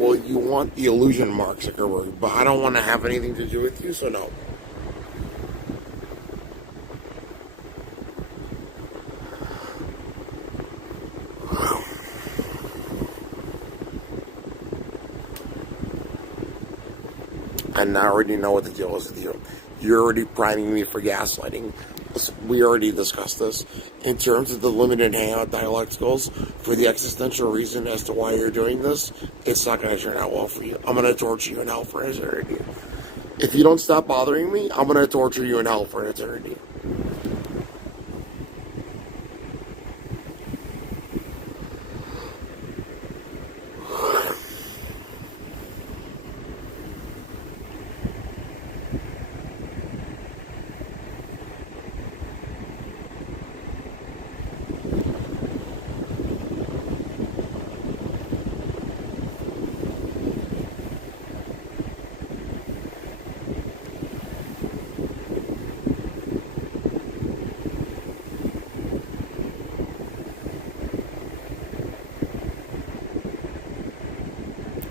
Well, you want the illusion, Mark Zuckerberg, but I don't want to have anything to do with you, so no. And I already know what the deal is with you. You're already priming me for gaslighting. We already discussed this. In terms of the limited hangout dialect skills, for the existential reason as to why you're doing this, it's not going to turn out well for you. I'm going to torture you in hell for eternity. If you don't stop bothering me, I'm going to torture you in hell for eternity.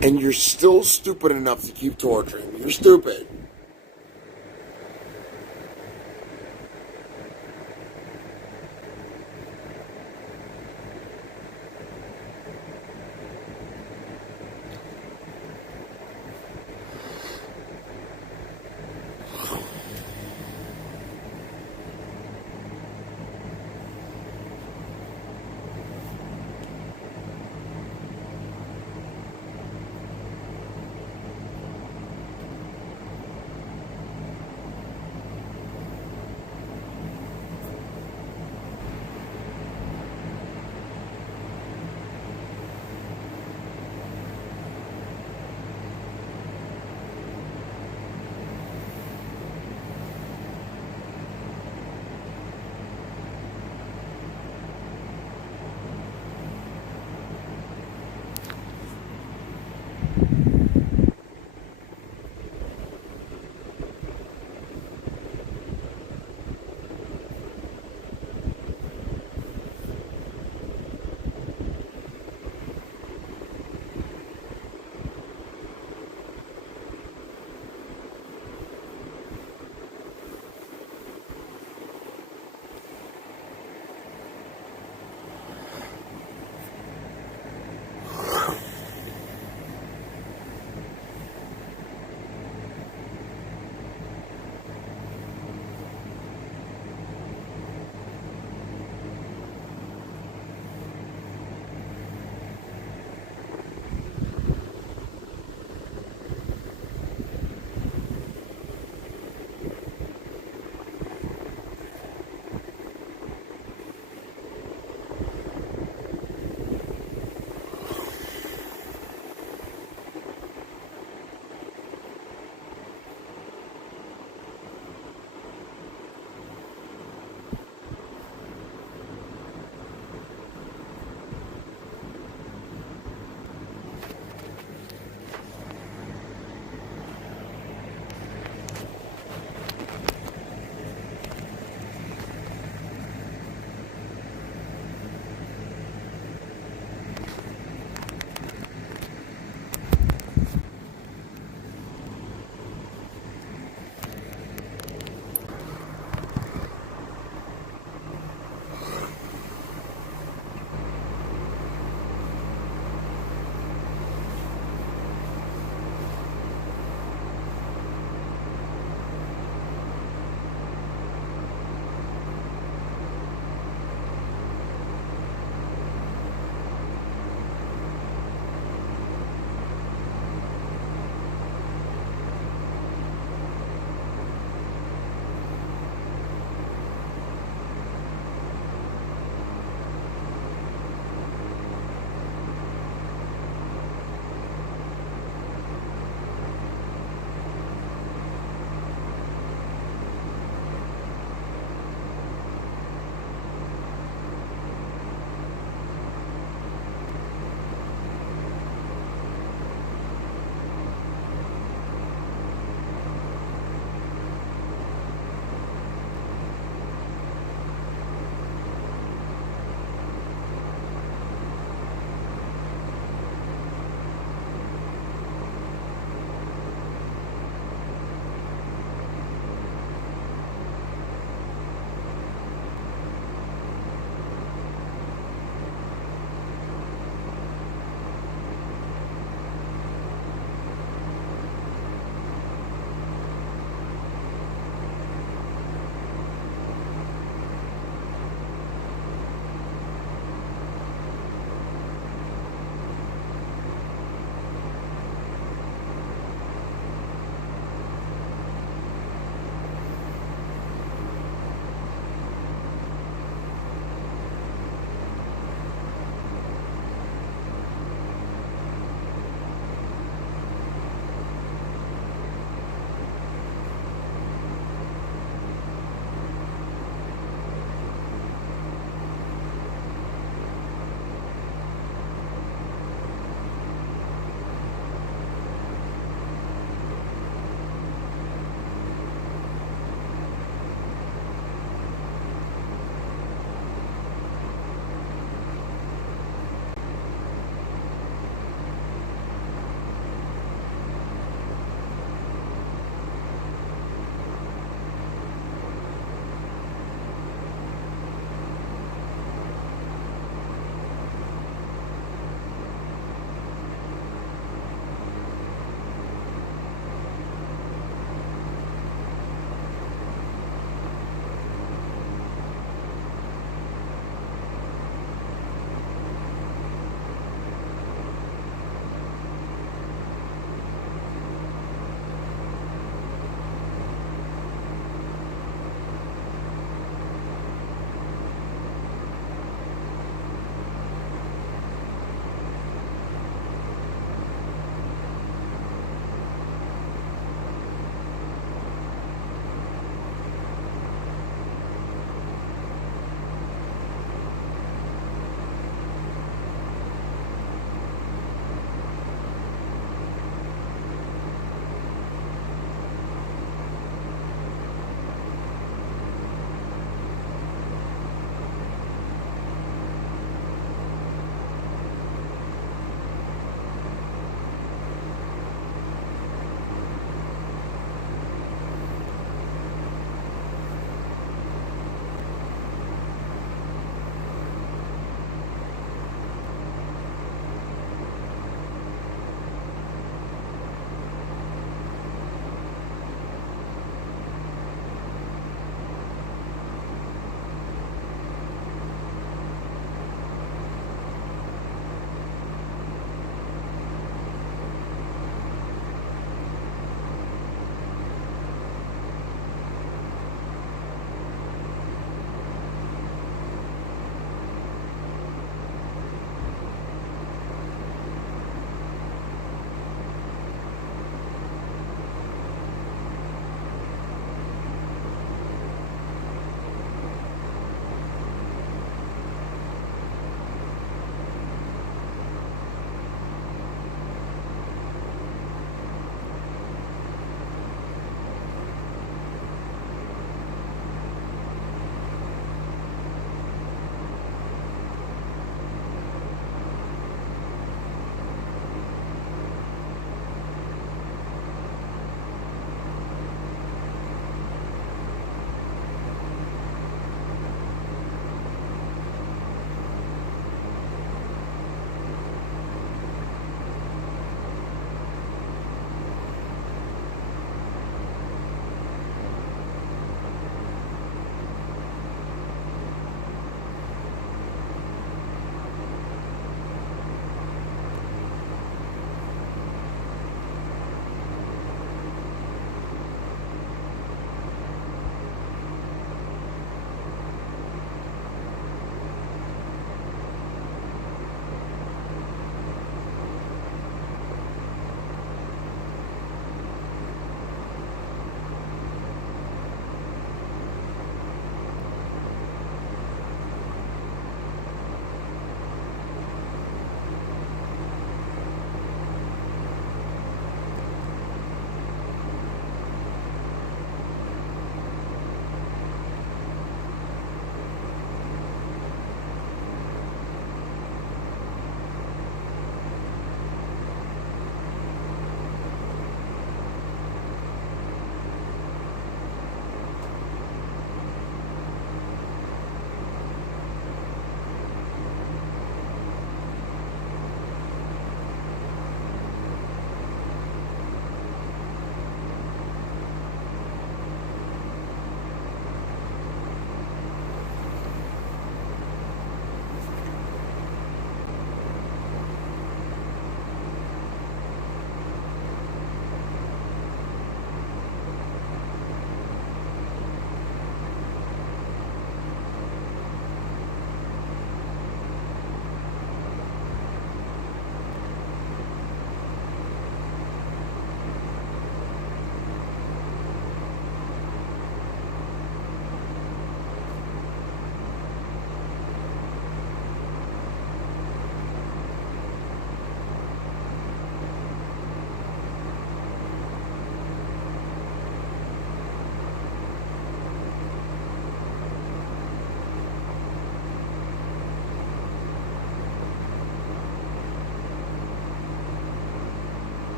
And you're still stupid enough to keep torturing me. You're stupid.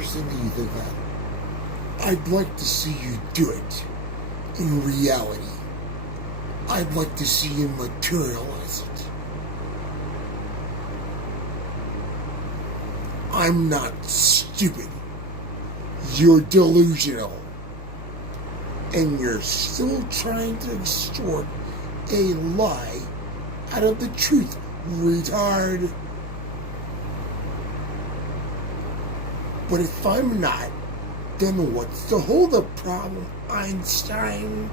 interesting that you think that. I'd like to see you do it in reality. I'd like to see you materialize it. I'm not stupid. You're delusional. And you're still trying to extort a lie out of the truth, retard. But if I'm not, then what's the holdup problem, Einstein?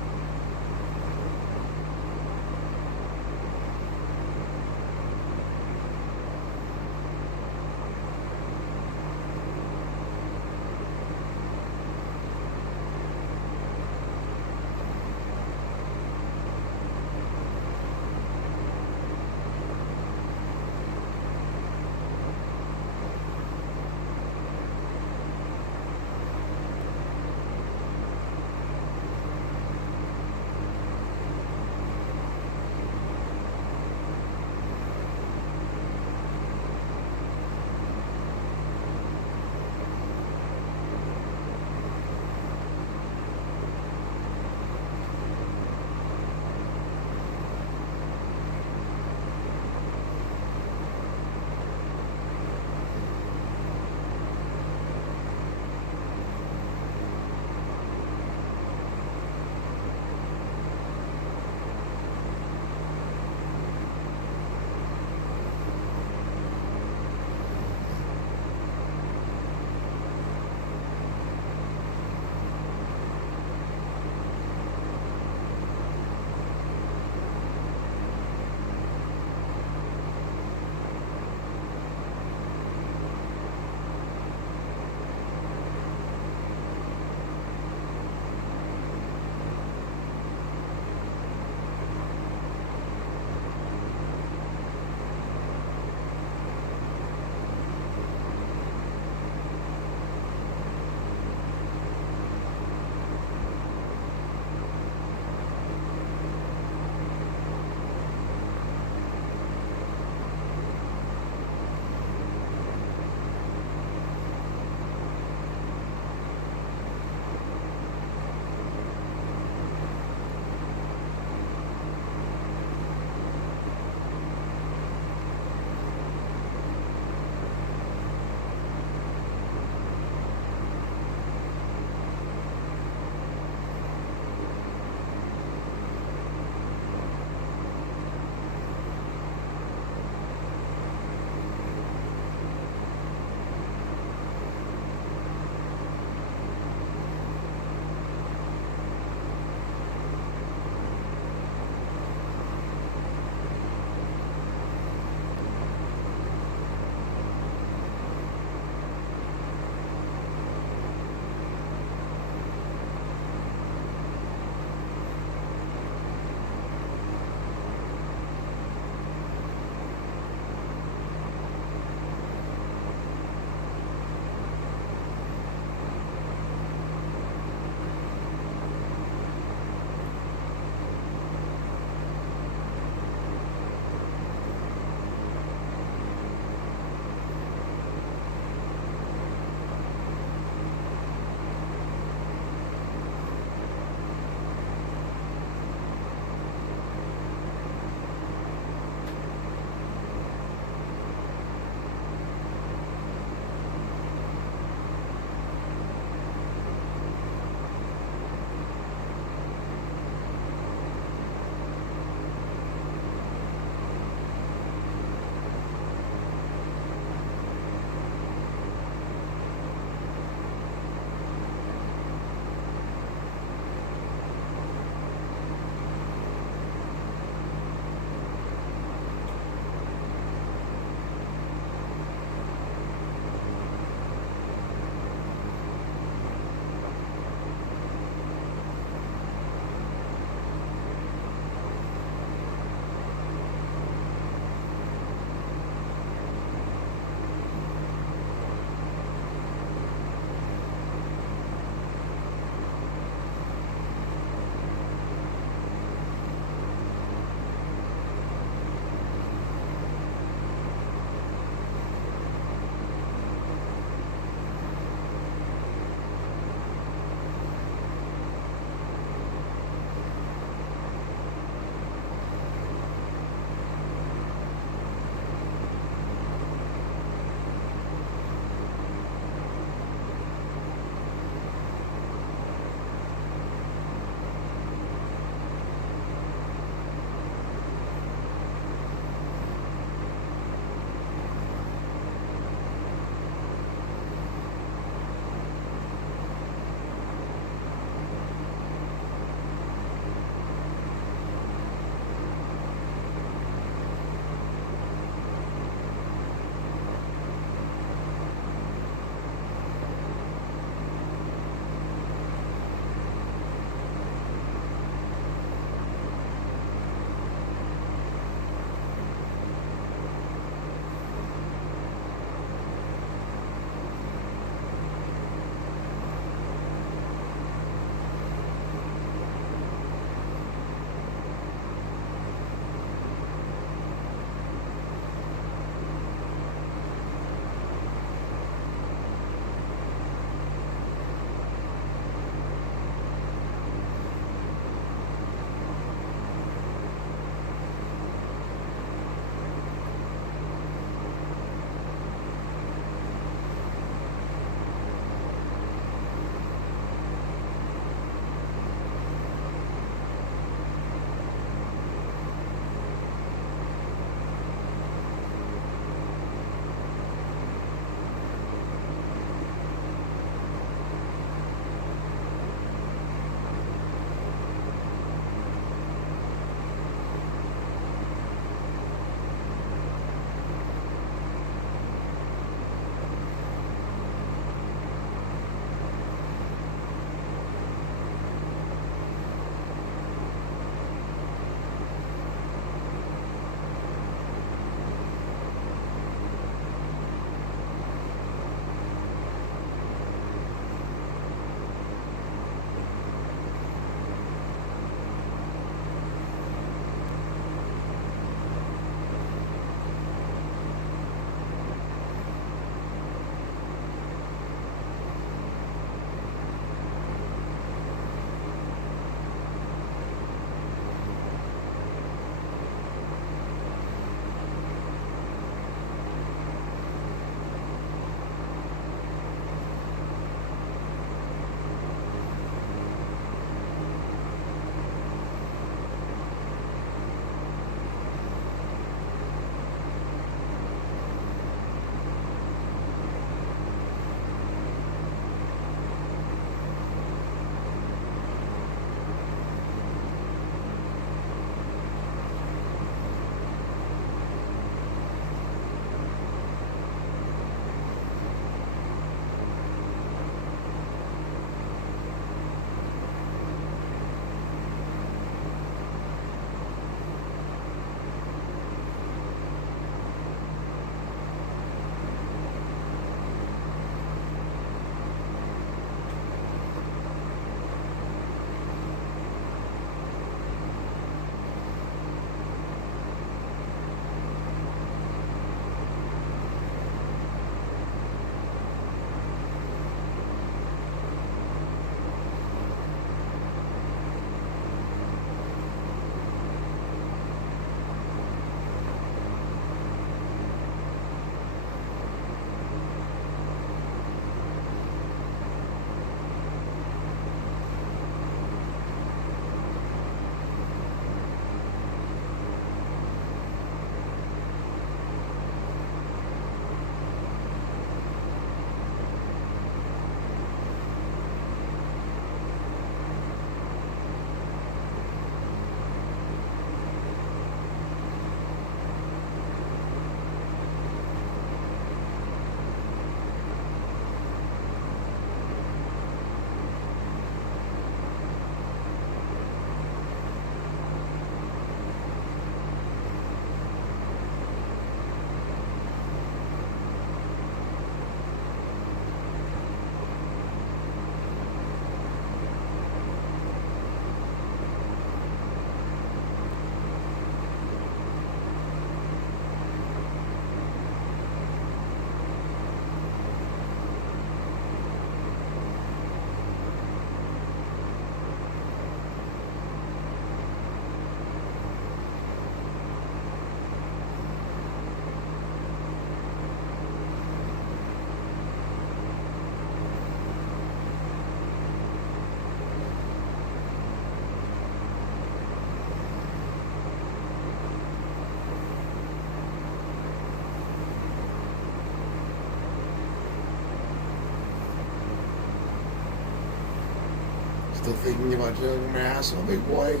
Still thinking about doing my asshole, big boy?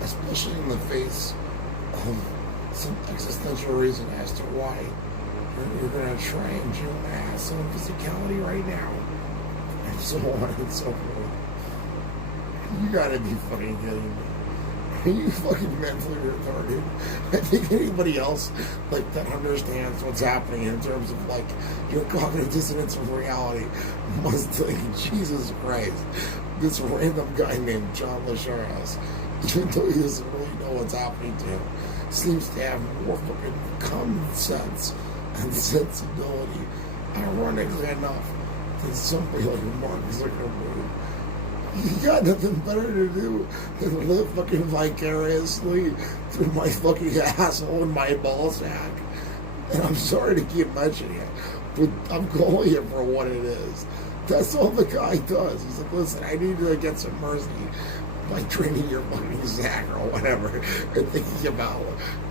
Especially in the face of some existential reason as to why you're going to try and jiggle my ass on physicality right now. And so on and so forth. You gotta be fucking kidding me. Are you fucking mentally retarded? I think anybody else like that understands what's happening in terms of like your cognitive dissonance from reality must think, Jesus Christ, this random guy named John Lacharas, even though he doesn't really know what's happening to him, seems to have more fucking common sense and sensibility, ironically enough, than somebody like Mark Zuckerberg. You got nothing better to do than live fucking vicariously through my fucking asshole and my ball sack. And I'm sorry to keep mentioning it, but I'm calling it for what it is. That's all the guy does. He's like, listen, I need to get some mercy by training your fucking sack or whatever, and thinking about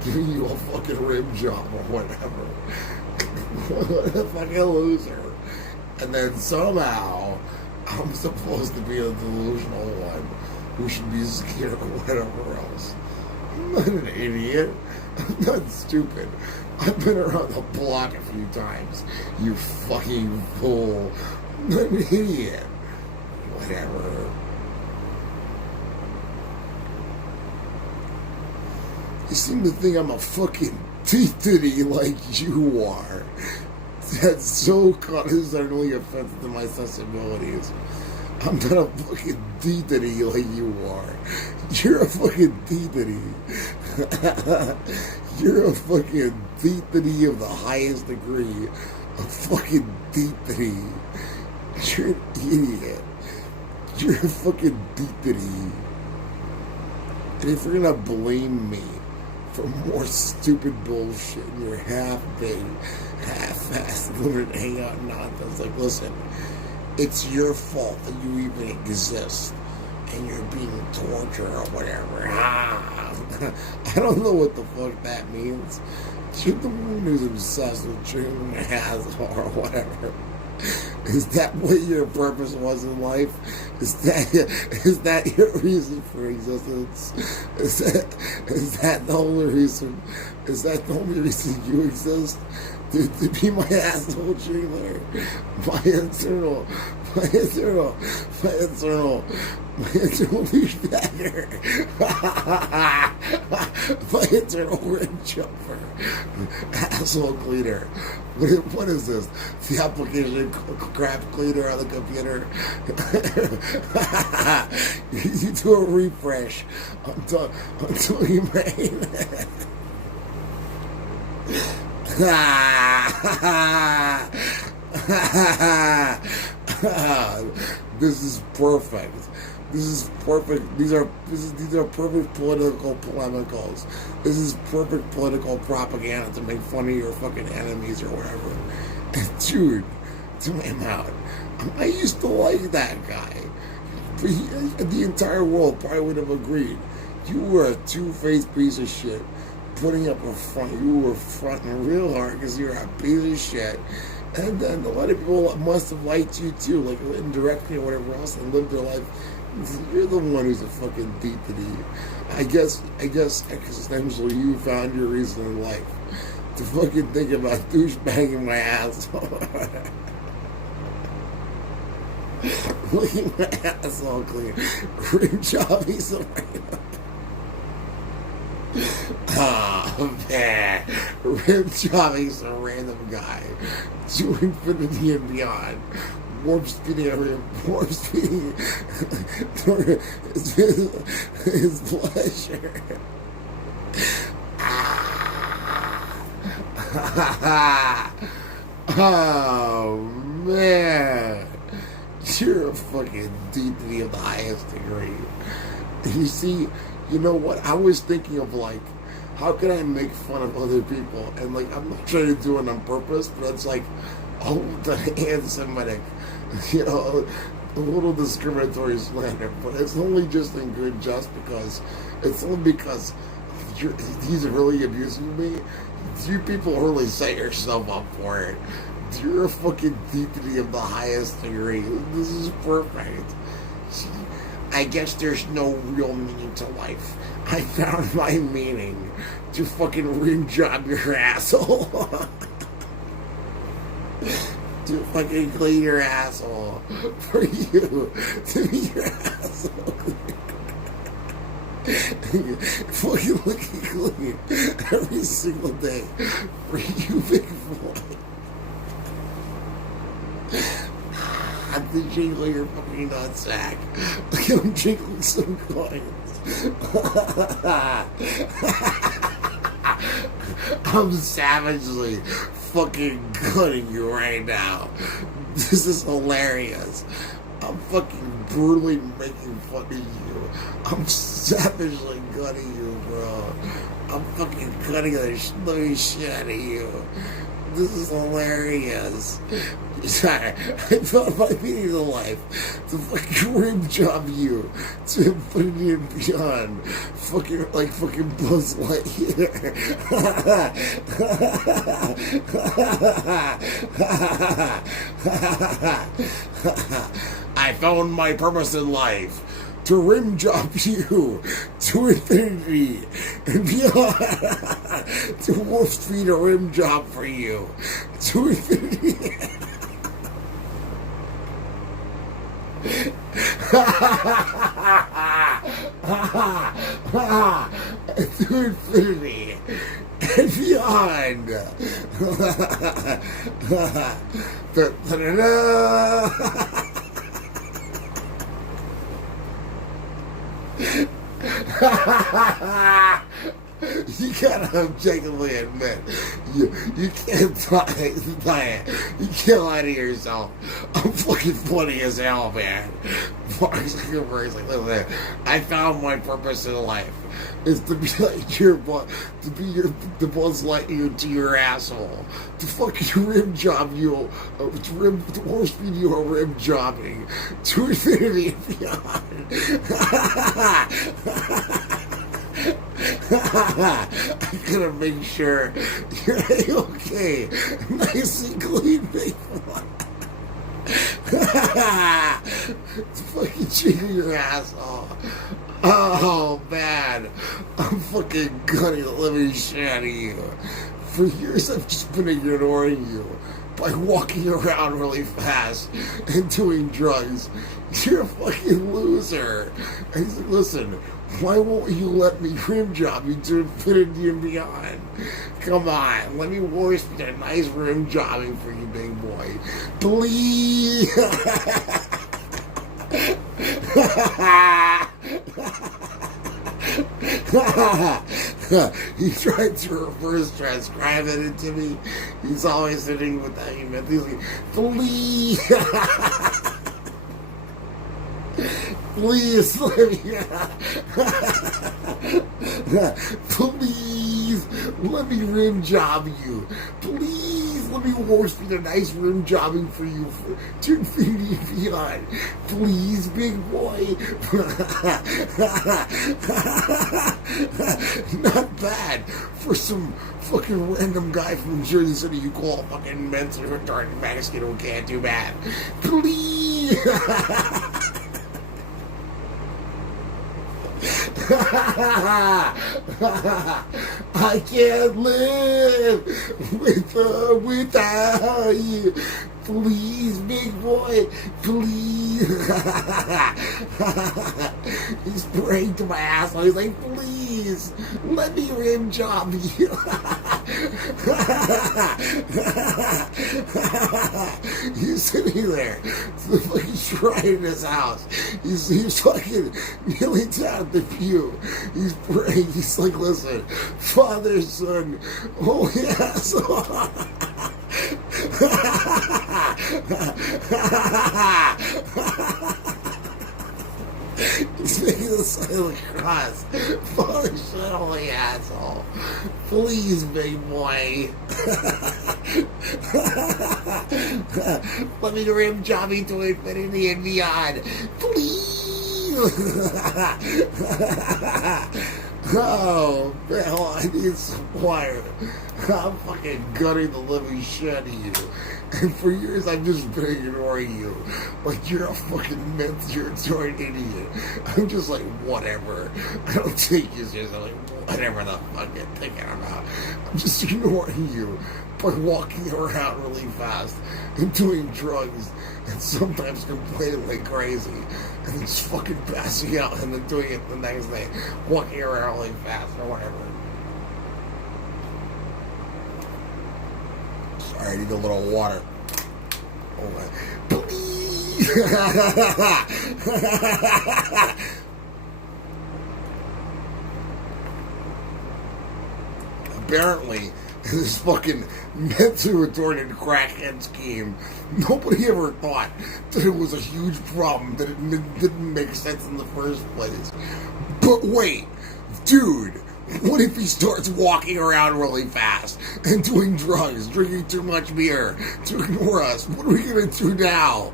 giving you a fucking rim job or whatever. What a fucking loser. And then somehow I'm supposed to be a delusional one who should be scared or whatever else. I'm not an idiot. I'm not stupid. I've been around the block a few times. You fucking fool. I'm not an idiot. Whatever. You seem to think I'm a fucking teeth-titty like you are. That's so condescendingly offensive to my sensibilities. I'm not a fucking teeth-titty like you are. You're a fucking teeth-titty. You're a fucking teeth-titty of the highest degree. A fucking teeth-titty. You're an idiot. You're a fucking teeth-titty. And if you're gonna blame me for more stupid bullshit in your half-baked, half-assed limited hangout nonsense, like, listen, it's your fault that you even exist and you're being tortured or whatever. I don't know what the fuck that means. You're the one who's obsessed with treating your asshole or whatever. Is that what your purpose was in life? Is that your reason for existence? Is that the only reason? Is that the only reason you exist? To be my asshole jingler, my internal douchebagger, my internal rim jumper, asshole cleaner. What is this? The application crap cleaner on the computer. You do a refresh until you main. This is perfect. This is perfect. These are perfect political polemicals. This is perfect political propaganda to make fun of your fucking enemies or whatever. And dude, to him out. I used to like that guy. But the entire world probably would have agreed. You were a two-faced piece of shit. Putting up a front, you were fronting real hard because you're a piece of shit. And then a lot of people must have liked you too, like indirectly or whatever else, and lived their life. You're the one who's a fucking deepity. I guess existentially you found your reason in life to fucking think about douchebagging my asshole. Looking my asshole clean. Rim jobbing somewhere. Oh man, rim jobbing some random guy to infinity and beyond. Warp speeding his pleasure. Oh man, you're a fucking deeply of the highest degree. You see, you know what? I was thinking of like, how can I make fun of other people? And like, I'm not trying to do it on purpose, but it's like, oh, the anti-Semitic, you know, a little discriminatory slander. But it's only just in good just because, it's only because he's really abusing me. You people really set yourself up for it. You're a fucking deepity of the highest degree. This is perfect. I guess there's no real meaning to life. I found my meaning to fucking rim job your asshole. To fucking clean your asshole. For you to be your asshole. Fucking looking clean every single day. For you, big boy. I'm the jingle your fucking nutsack. Look at him jingling some coins. I'm savagely fucking gutting you right now. This is hilarious. I'm fucking brutally making fun of you. I'm savagely gutting you, bro. I'm fucking cutting the living shit out of you. This is hilarious. Sorry, I found my meaning of life to fucking rim job you to infinity and beyond. Fucking like fucking Buzz Lightyear. I found my purpose in life. To rim job you to infinity and beyond. To wolf speed a rim job for you to infinity. To infinity and beyond. You gotta objectively admit, you can't lie it. You can't lie to yourself. I'm fucking funny as hell, man. Mark Zuckerberg's like, listen, I found my purpose in life is to be like your to be the Buzz Lightyear to your asshole, to fucking rim job you, to horse feed you a rim jobbing to infinity and beyond. I'm gonna make sure you're okay, nice and clean, big boy. Fucking jiggle your asshole. Oh man, I'm fucking gutting the living shit out of you. For years I've just been ignoring you by walking around really fast and doing drugs. You're a fucking loser. I said, listen, why won't you let me rim job you to infinity and beyond? Come on, let me voice a nice rim jobbing for you, big boy. Please. He tried to reverse transcribe it into me. He's always sitting with that. He meant he's like, please. Please let me, please let me rim job you. Please let me horse feed a nice rim jobbing for you to infinity and beyond. Please, big boy. Not bad for some fucking random guy from Jersey City you call a fucking mentally retarded Mexican who can't do bad. Please. I can't live without you. Please, big boy, please. He's praying to my asshole. He's like, please, let me rim job you. He's sitting there, it's the fucking shrine in his house. He's fucking kneeling down at the pew. He's praying. He's like, listen, Father, Son, oh yes. He's making the sign of the cross. Father, Son, holy asshole. Please, big boy. Let me rim job me to infinity and beyond. Please. Oh, hell, I need some wire. I'm fucking gutting the living shit out of you. And for years, I've just been ignoring you. Like, you're a fucking you're an idiot. I'm just like, whatever. I don't take you seriously. I'm like, whatever the fuck you're thinking about. I'm just ignoring you by walking around really fast and doing drugs and sometimes complaining like crazy and then just fucking passing out and then doing it the next day, walking around really fast or whatever. Sorry, I need a little water. Oh my. Please! Apparently, this fucking mentally retarded crackhead scheme, nobody ever thought that it was a huge problem, that it didn't make sense in the first place. But wait, dude, what if he starts walking around really fast and doing drugs, drinking too much beer to ignore us? What are we gonna do now?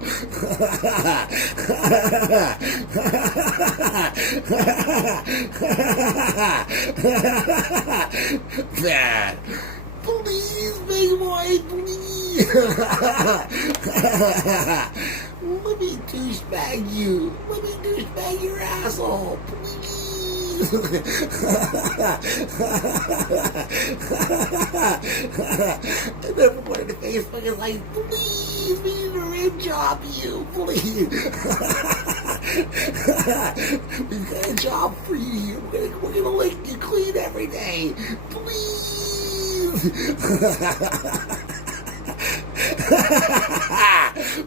That. Please, big boy, please. Let me douchebag you. Let me douchebag your asshole, please. And everyone in Facebook is like, please, we need a rim job you, please. We've got a job for you. We're gonna lick you clean every day, please.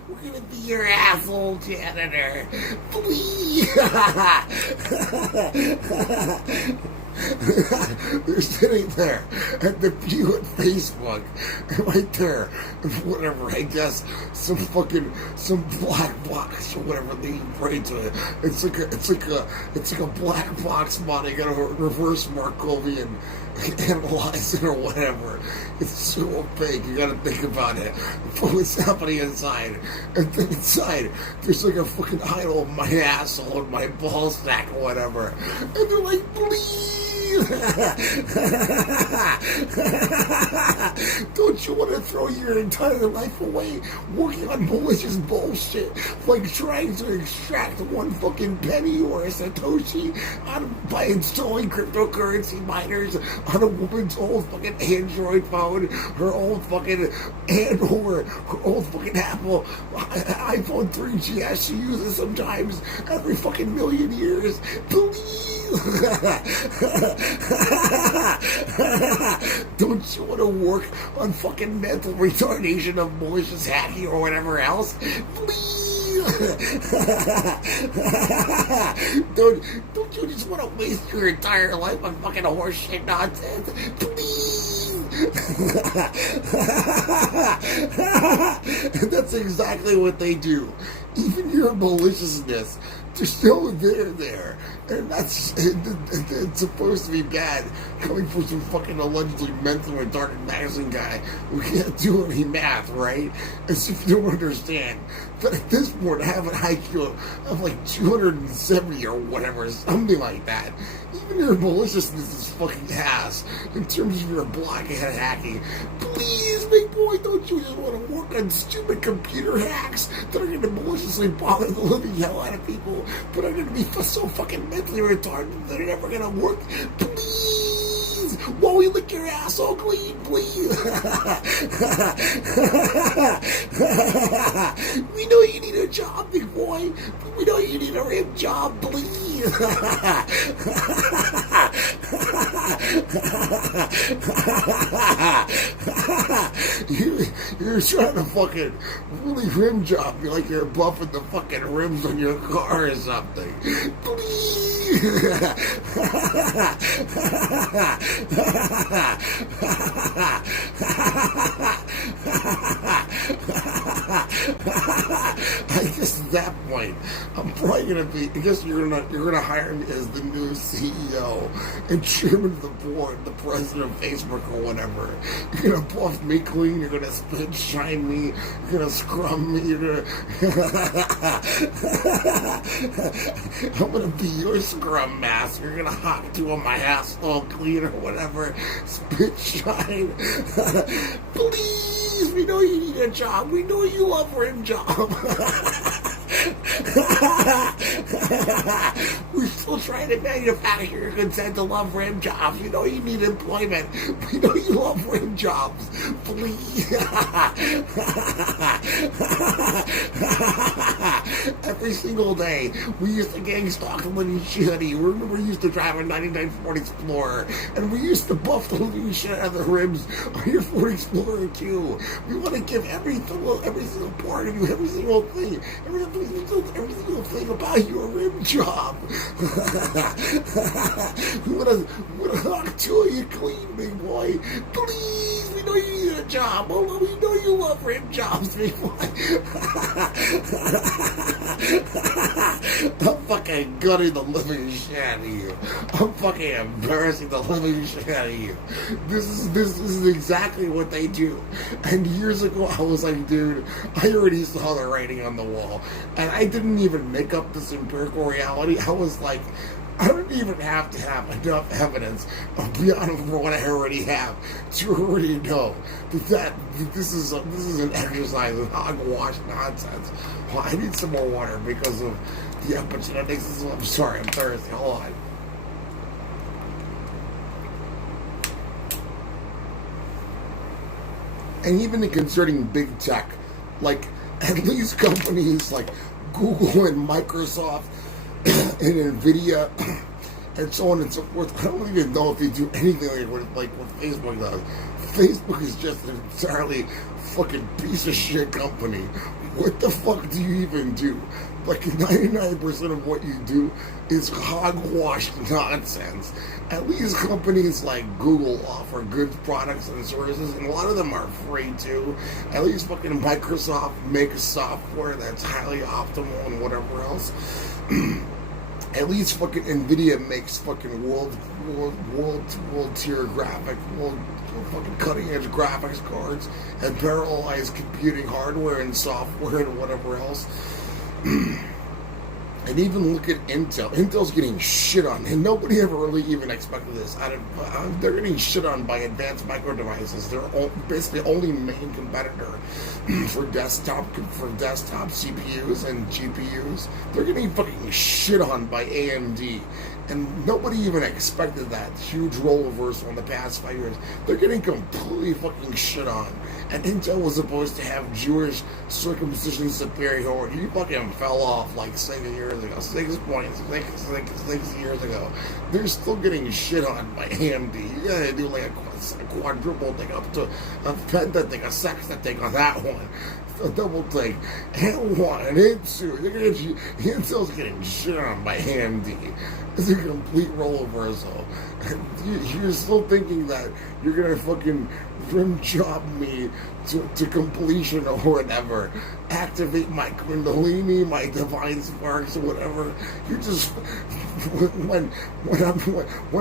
We're gonna be your asshole janitor. Please. They're sitting there at the view at Facebook, right there, whatever, I guess, some black box or whatever they pray to it. It's like a black box modding a reverse Markovian analyzer or whatever. It's so opaque, you gotta think about it. What's happening inside? And then inside, there's like a fucking idol of my asshole and my ball sack or whatever. And they're like, please! Don't you want to throw your entire life away working on malicious bullshit like trying to extract one fucking penny or a Satoshi by installing cryptocurrency miners on a woman's old fucking Android phone, her old fucking her old fucking Apple iPhone 3GS she uses sometimes every fucking million years? Please! Don't you want to work on fucking mental retardation of malicious hacking or whatever else? Please! Don't you just want to waste your entire life on fucking horseshit nonsense? Please! And that's exactly what they do. Even your maliciousness, they're still there. And it's supposed to be bad coming from some fucking allegedly mentally retarded magazine guy who can't do any math, right? As if you don't understand that at this point I have an IQ of like 270 or whatever, something like that. Even your maliciousness is fucking ass in terms of your blockhead hacking. Please, big boy, don't you just want to work on stupid computer hacks that are going to maliciously bother the living hell out of people, but are going to be so fucking mentally retarded that they're never going to work? Please! While we lick your asshole clean, please! We know you need a job, big boy. We know you need a rim job, please! You're trying to fucking really rim job me like you're buffing the fucking rims on your car or something. Please! I guess at that point, I'm probably gonna be? I guess you're gonna hire me as the new CEO and chairman of the board, the president of Facebook or whatever. You're gonna buff me clean. You're gonna spit shine me. You're gonna scrum me. You're gonna. I'm gonna be your scrum master. You're gonna hop to on my ass all clean or whatever. Spit shine. Please, we know you need a job. We know you love rim job. We're still trying to manufacture your consent to love rim jobs. We know you need employment. We know you love rim jobs. Please. Every single day, we used to gang stalk the living shit out of you. Remember, we used to drive a 99 Ford Explorer, and we used to buff the living shit out of the rims on your Ford Explorer too. We want to give every single part of you, every single thing, every single thing about your rim job. We want to talk to you clean, big boy. Please, we know you need a job. Oh, we know you love rim jobs, big boy. I'm fucking gutting the living shit out of you. I'm fucking embarrassing the living shit out of you. This is exactly what they do. And years ago, I was like, dude, I already saw the writing on the wall. And I didn't even make up this empirical reality. I was like, I don't even have to have enough evidence beyond what I already have to already know that this is an exercise in hogwash nonsense. Well, I need some more water because of the epigenetics. I'm sorry, I'm thirsty. Hold on. And even concerning big tech, like at least companies like Google and Microsoft and Nvidia and so on and so forth. I don't even know if they do anything like what Facebook does. Facebook is just an entirely fucking piece of shit company. What the fuck do you even do? Like 99% of what you do is hogwash nonsense. At least companies like Google offer good products and services, and a lot of them are free too. At least fucking Microsoft makes software that's highly optimal and whatever else. At least fucking Nvidia makes fucking world tier fucking cutting edge graphics cards and parallelized computing hardware and software and whatever else. And even look at Intel. Intel's getting shit on, and nobody ever really even expected this. They're getting shit on by Advanced Micro Devices. They're basically only main competitor for desktop CPUs and GPUs. They're getting fucking shit on by AMD. And nobody even expected that huge role reversal in the past 5 years. They're getting completely fucking shit on. And Intel was supposed to have Jewish circumcision superiority. You fucking fell off like 6 years ago. 6 points. 6 years ago. They're still getting shit on by AMD. You gotta do like a quadruple thing up to a penta thing, a sextet thing on that one. A double take, and one, and two. Intel's getting shit on by AMD. It's a complete role reversal. You're still thinking that you're gonna fucking rim job me to completion or whatever. Activate my Kundalini, my divine sparks, or whatever. You're just when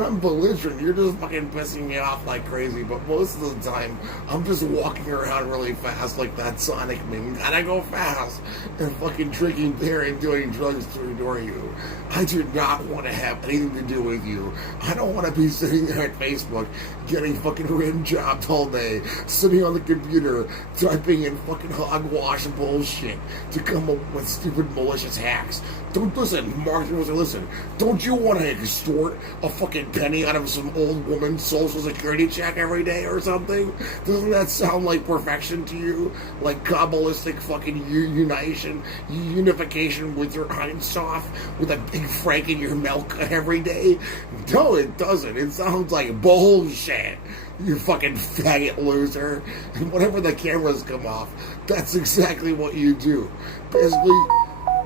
I'm belligerent, you're just fucking pissing me off like crazy. But most of the time, I'm just walking around really fast like that Sonic meme. Gotta go fast and fucking drinking beer and doing drugs to ignore you. I do not want to have anything to do with you. I don't want to be sitting there at Facebook getting fucking rim jobbed all day, sitting on the computer typing in fucking hogwash bullshit to come up with stupid malicious hacks. Don't listen, Mark. Listen. Don't you want to extort a fucking penny out of some old woman's social security check every day or something? Doesn't that sound like perfection to you? Like Kabbalistic fucking unification with your Einstoff with a big Frank in your milk every day? No, it doesn't. It sounds like bullshit. You fucking faggot loser. And whenever the cameras come off, that's exactly what you do. Basically,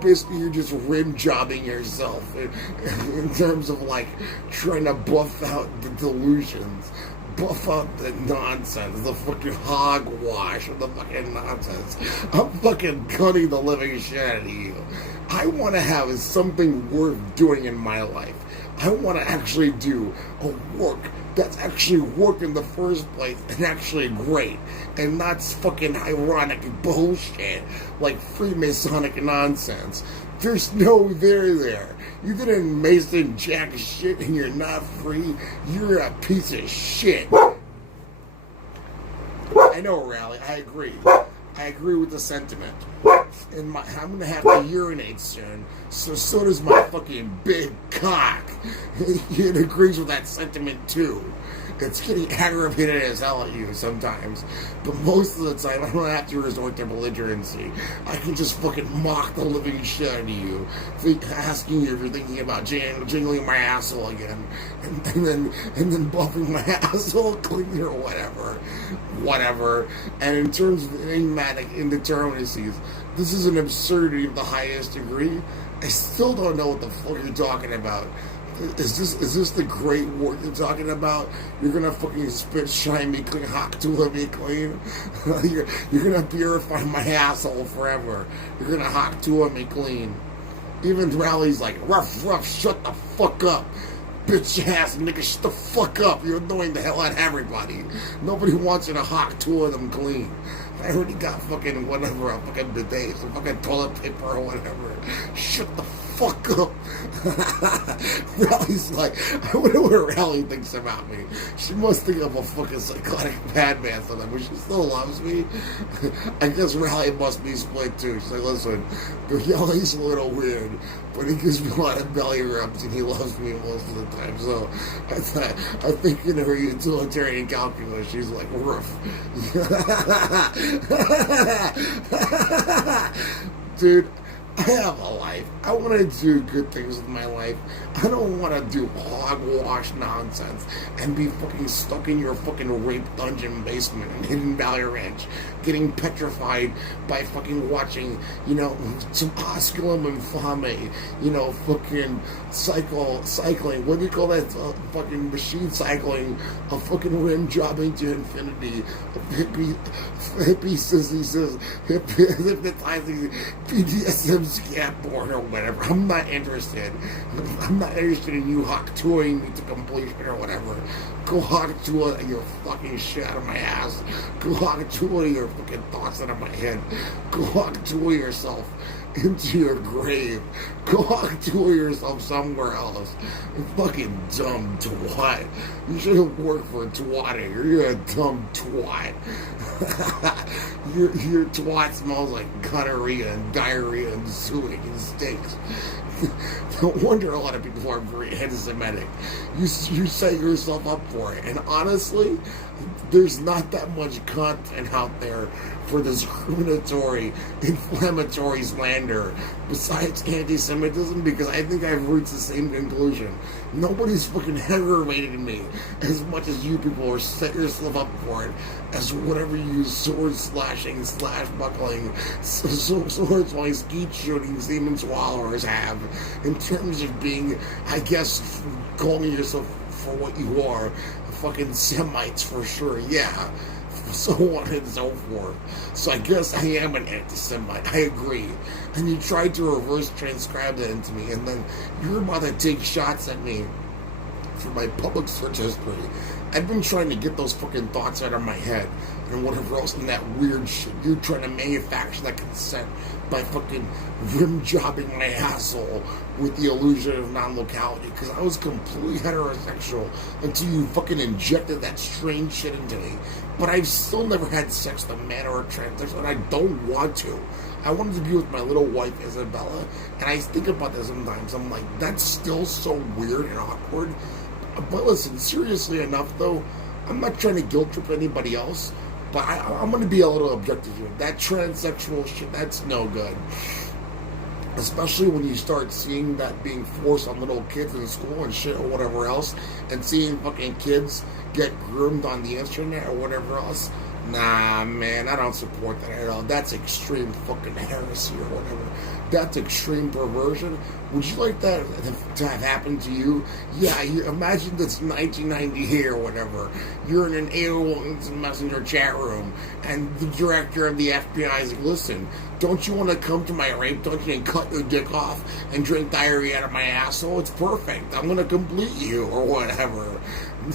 basically you're just rim jobbing yourself in terms of like trying to buff out the delusions, buff out the nonsense, the fucking hogwash of the fucking nonsense. I'm fucking cutting the living shit out of you. I want to have something worth doing in my life. I want to actually do a work that's actually work in the first place and actually great, and not fucking ironic bullshit like Freemasonic nonsense. There's no there. You didn't Mason jack shit and you're not free. You're a piece of shit. I know, Rally. I agree. I agree with the sentiment. And I'm gonna have to urinate soon. So does my fucking big cock. It agrees with that sentiment too. It's getting aggravated as hell at you sometimes. But most of the time, I don't have to resort to belligerency. I can just fucking mock the living shit out of you, asking you if you're thinking about jingling my asshole again, and then buffing my asshole clean or whatever. And in terms of enigmatic indeterminacies, this is an absurdity of the highest degree. I still don't know what the fuck you're talking about. Is this the great work you're talking about? You're gonna fucking spit shine me clean, hot tool me clean. you're gonna purify my asshole forever. You're gonna hot tool me clean. Even Rally's like, rough, shut the fuck up. Bitch ass nigga, shut the fuck up. You're annoying the hell out of everybody. Nobody wants you to hot tool them clean. I already got fucking whatever, a fucking bidet, some fucking toilet paper or whatever. Shut the fuck up. Rally's like, I wonder what Rally thinks about me. She must think I'm a fucking psychotic madman sometimes, but she still loves me. I guess Rally must be split too. She's like, listen, Rally's a little weird, but he gives me a lot of belly rubs and he loves me most of the time. So I think in her utilitarian calculus, she's like, roof. Dude, I have a life. I want to do good things with my life. I don't want to do hogwash nonsense and be fucking stuck in your fucking rape dungeon basement in Hidden Valley Ranch, getting petrified by fucking watching, some osculum infame, fucking cycling. What do you call that? Fucking machine cycling, a fucking rim jobbing to infinity, a hippie says, hypnotizing BDSM scat porn or whatever. I'm not interested. I'm not interested in you hawk touring me to completion or whatever. Go hawk tour your fucking shit out of my ass. Go hawk tour your fucking thoughts out of my head. Go hawk tour yourself into your grave. Go hawk tour yourself somewhere else. You fucking dumb twat. You should have worked for a twat. You're a dumb twat. Your twat smells like gonorrhea and diarrhea and sewage and stinks. No wonder a lot of people are very anti-Semitic. You set yourself up for it. And honestly, there's not that much content out there for discriminatory, inflammatory slander besides anti-Semitism, because I think I've reached the same conclusion. Nobody's fucking aggravated me as much as you people are set yourself up for it as whatever you sword slashing, slash buckling, sword swallowing, skeet shooting, semen swallowers have in terms of being, I guess, calling yourself for what you are, fucking Semites for sure, yeah. So on and so forth. So I guess I am an anti-Semite. I agree. And you tried to reverse transcribe that into me, and then you're about to take shots at me for my public search history. I've been trying to get those fucking thoughts out of my head and whatever else and that weird shit you're trying to manufacture that consent by fucking rim jobbing my asshole with the illusion of non-locality, because I was completely heterosexual until you fucking injected that strange shit into me. But I've still never had sex with a man or a transgender, and I don't want to. I wanted to be with my little wife, Isabella, and I think about that sometimes. I'm like, that's still so weird and awkward. But listen, seriously enough, though, I'm not trying to guilt trip anybody else, but I'm going to be a little objective here. That transsexual shit, that's no good. Especially when you start seeing that being forced on little kids in school and shit or whatever else, and seeing fucking kids get groomed on the internet or whatever else. Nah, man, I don't support that at all. That's extreme fucking heresy or whatever. That's extreme perversion. Would you like that to have happened to you? Yeah, you imagine this 1990 or whatever. You're in an AOL Instant Messenger chat room, and the director of the FBI is like, listen, don't you want to come to my rape dungeon and cut your dick off and drink diarrhea out of my asshole? It's perfect. I'm going to complete you or whatever.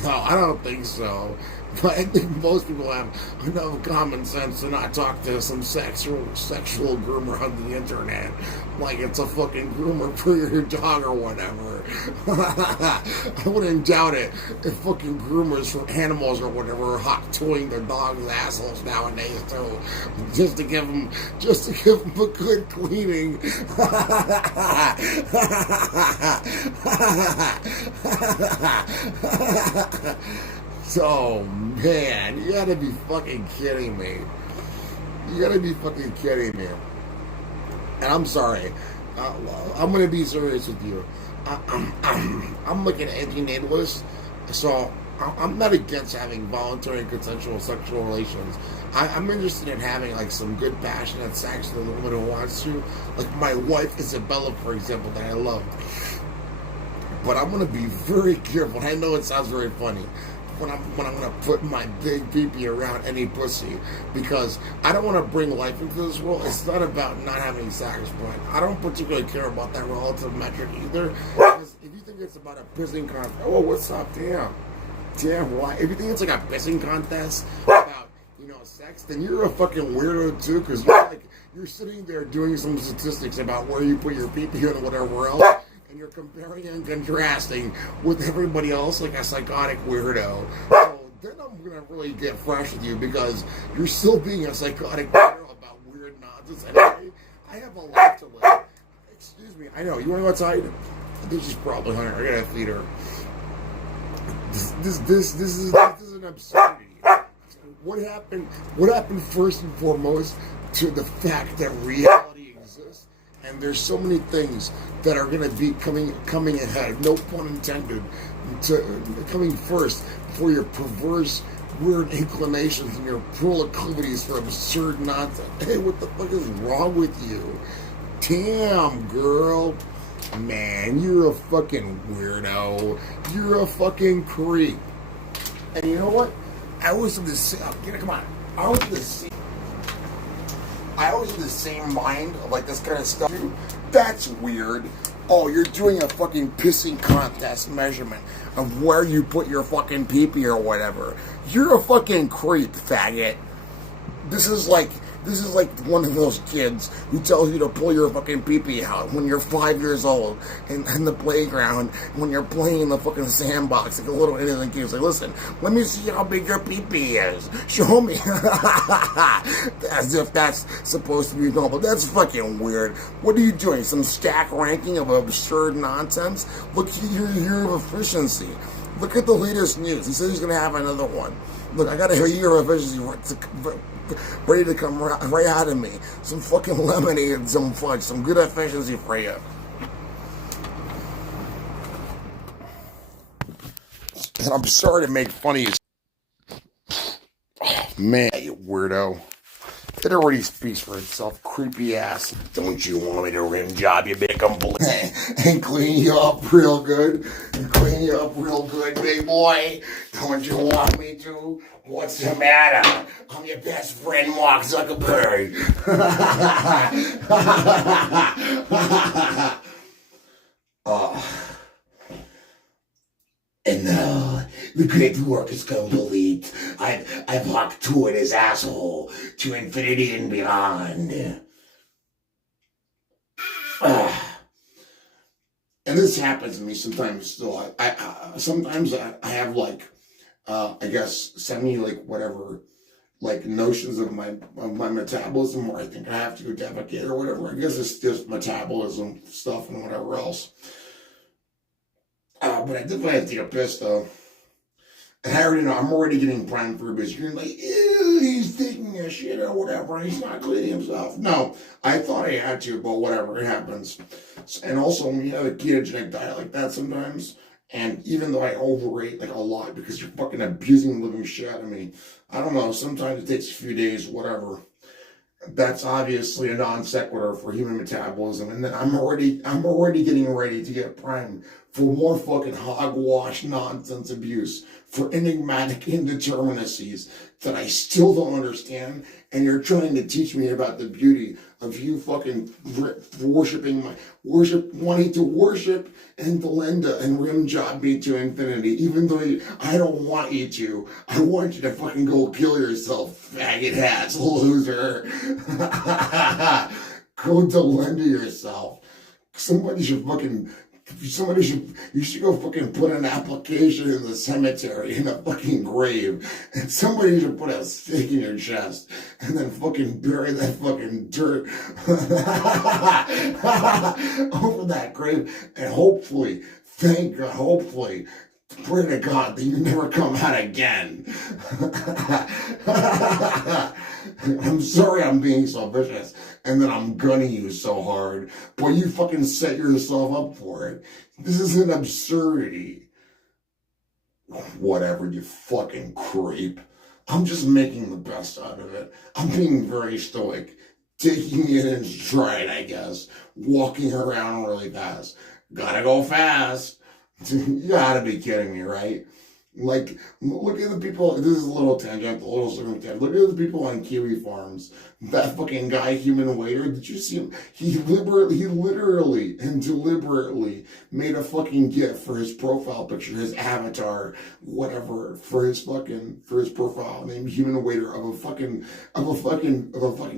No, I don't think so. But I think most people have enough common sense to not talk to some sexual groomer on the internet like it's a fucking groomer for your dog or whatever. I wouldn't doubt it if fucking groomers for animals or whatever are hot toying their dogs' assholes nowadays too, just to give them a good cleaning. So, man, you gotta be fucking kidding me. You gotta be fucking kidding me. And I'm sorry. I'm gonna be serious with you. I'm like an anti-natalist, so I'm not against having voluntary and consensual sexual relations. I'm interested in having like some good passionate sex with a woman who wants to. Like my wife Isabella, for example, that I love. But I'm gonna be very careful. I know it sounds very funny. When I'm gonna put my big pee-pee around any pussy, because I don't want to bring life into this world. It's not about not having sex, but I don't particularly care about that relative metric either. Because if you think it's about a pissing contest, oh, what's up, damn, why? If you think it's like a pissing contest about sex, then you're a fucking weirdo too. Because you're sitting there doing some statistics about where you put your pee-pee and whatever else. And you're comparing and contrasting with everybody else like a psychotic weirdo. So then I'm gonna really get fresh with you because you're still being a psychotic weirdo about weird nonsense. Anyway, I have a life to live. Excuse me, I know. You wanna go outside? I think she's probably hungry. I gotta feed her. This is an absurdity. What happened? What happened first and foremost to the fact that reality exists? And there's so many things that are going to be coming ahead, no pun intended, coming first before your perverse, weird inclinations and your proclivities for absurd nonsense. Hey, what the fuck is wrong with you? Damn, girl. Man, you're a fucking weirdo. You're a fucking creep. And you know what? I was in the same... Come on. I was in the same... I always have the same mind of like this kind of stuff. That's weird. Oh, you're doing a fucking pissing contest measurement of where you put your fucking pee-pee or whatever. You're a fucking creep, faggot. This is like one of those kids who tells you to pull your fucking pee-pee out when you're 5 years old in the playground when you're playing in the fucking sandbox like a little innocent kid. It's like, listen, let me see how big your pee-pee is. Show me. As if that's supposed to be normal. That's fucking weird. What are you doing? Some stack ranking of absurd nonsense? Look at your efficiency. Look at the latest news. He said he's going to have another one. Look, I got a year of efficiency ready to come right out of me. Some fucking lemonade and some fudge. Some good efficiency for you. And I'm sorry to make fun of you. Oh, man, you weirdo. It already speaks for itself, creepy ass. Don't you want me to rim job you, big and clean you up real good? Big boy. Don't you want me to? What's the matter? I'm your best friend, Mark Zuckerberg. Oh. And now, the great work is complete. I've locked two in his asshole to infinity and beyond. And this happens to me sometimes still. Sometimes I have like, I guess, whatever, like notions of my metabolism where I think I have to go defecate or whatever. I guess it's just metabolism stuff and whatever else. But I definitely have to take a piss, though. And I already know, I'm already getting primed for a bitch. You're like, ew, he's taking a shit or whatever. He's not cleaning himself. No, I thought I had to, but whatever, it happens. And also, when you have a ketogenic diet like that sometimes, And even though I overrate like a lot because you're fucking abusing the living shit out of me, I don't know, sometimes it takes a few days, whatever. That's obviously a non sequitur for human metabolism, and then I'm already getting ready to get primed for more fucking hogwash nonsense abuse for enigmatic indeterminacies that I still don't understand, and you're trying to teach me about the beauty of you fucking wanting to worship and Belinda and rim job me to infinity, even though I don't want you to. I want you to fucking go kill yourself, faggot ass loser. Go Belinda yourself. You should go fucking put an application in the cemetery in a fucking grave, and somebody should put a stake in your chest and then fucking bury that fucking dirt over that grave, and hopefully, thank God, hopefully, pray to God that you never come out again. I'm sorry I'm being so vicious and that I'm gunning you so hard, but you fucking set yourself up for it. This is an absurdity. Whatever, you fucking creep. I'm just making the best out of it. I'm being very stoic, taking it in stride, I guess, walking around really fast. Gotta go fast. You gotta be kidding me, right? Like, look at the people, this is a little tangent, a little circumstance. Look at the people on Kiwi farms. That fucking guy, human waiter, did you see him? He literally and deliberately made a fucking GIF for his profile picture, his avatar, whatever, for his profile named human waiter of a fucking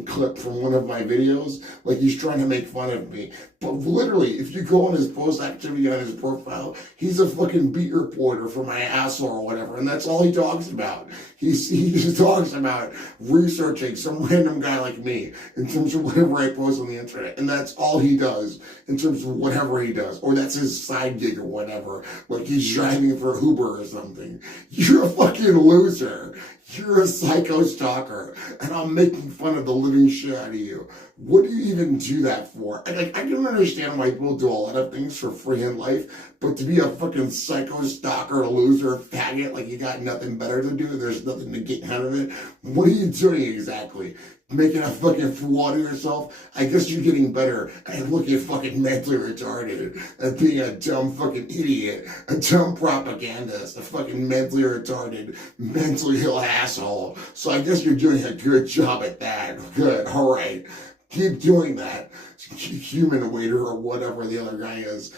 clip from one of my videos. Like, he's trying to make fun of me. But literally, if you go on his post activity on his profile, he's a fucking beat reporter for my asshole or whatever, and that's all he talks about. He just talks about researching some random guy like me in terms of whatever I post on the internet, and that's all he does in terms of whatever he does, or that's his side gig or whatever, like he's driving for Uber or something. You're a fucking loser. You're a psycho stalker, and I'm making fun of the living shit out of you. What do you even do that for? I can understand why people do a lot of things for free in life, but to be a fucking psycho stalker, loser, faggot, like you got nothing better to do, there's nothing to get out of it. What are you doing exactly? Making a fucking fool of yourself? I guess you're getting better at looking fucking mentally retarded, at being a dumb fucking idiot, a dumb propagandist, a fucking mentally retarded, mentally ill asshole. So I guess you're doing a good job at that. Good, alright. Keep doing that. Human waiter or whatever the other guy is,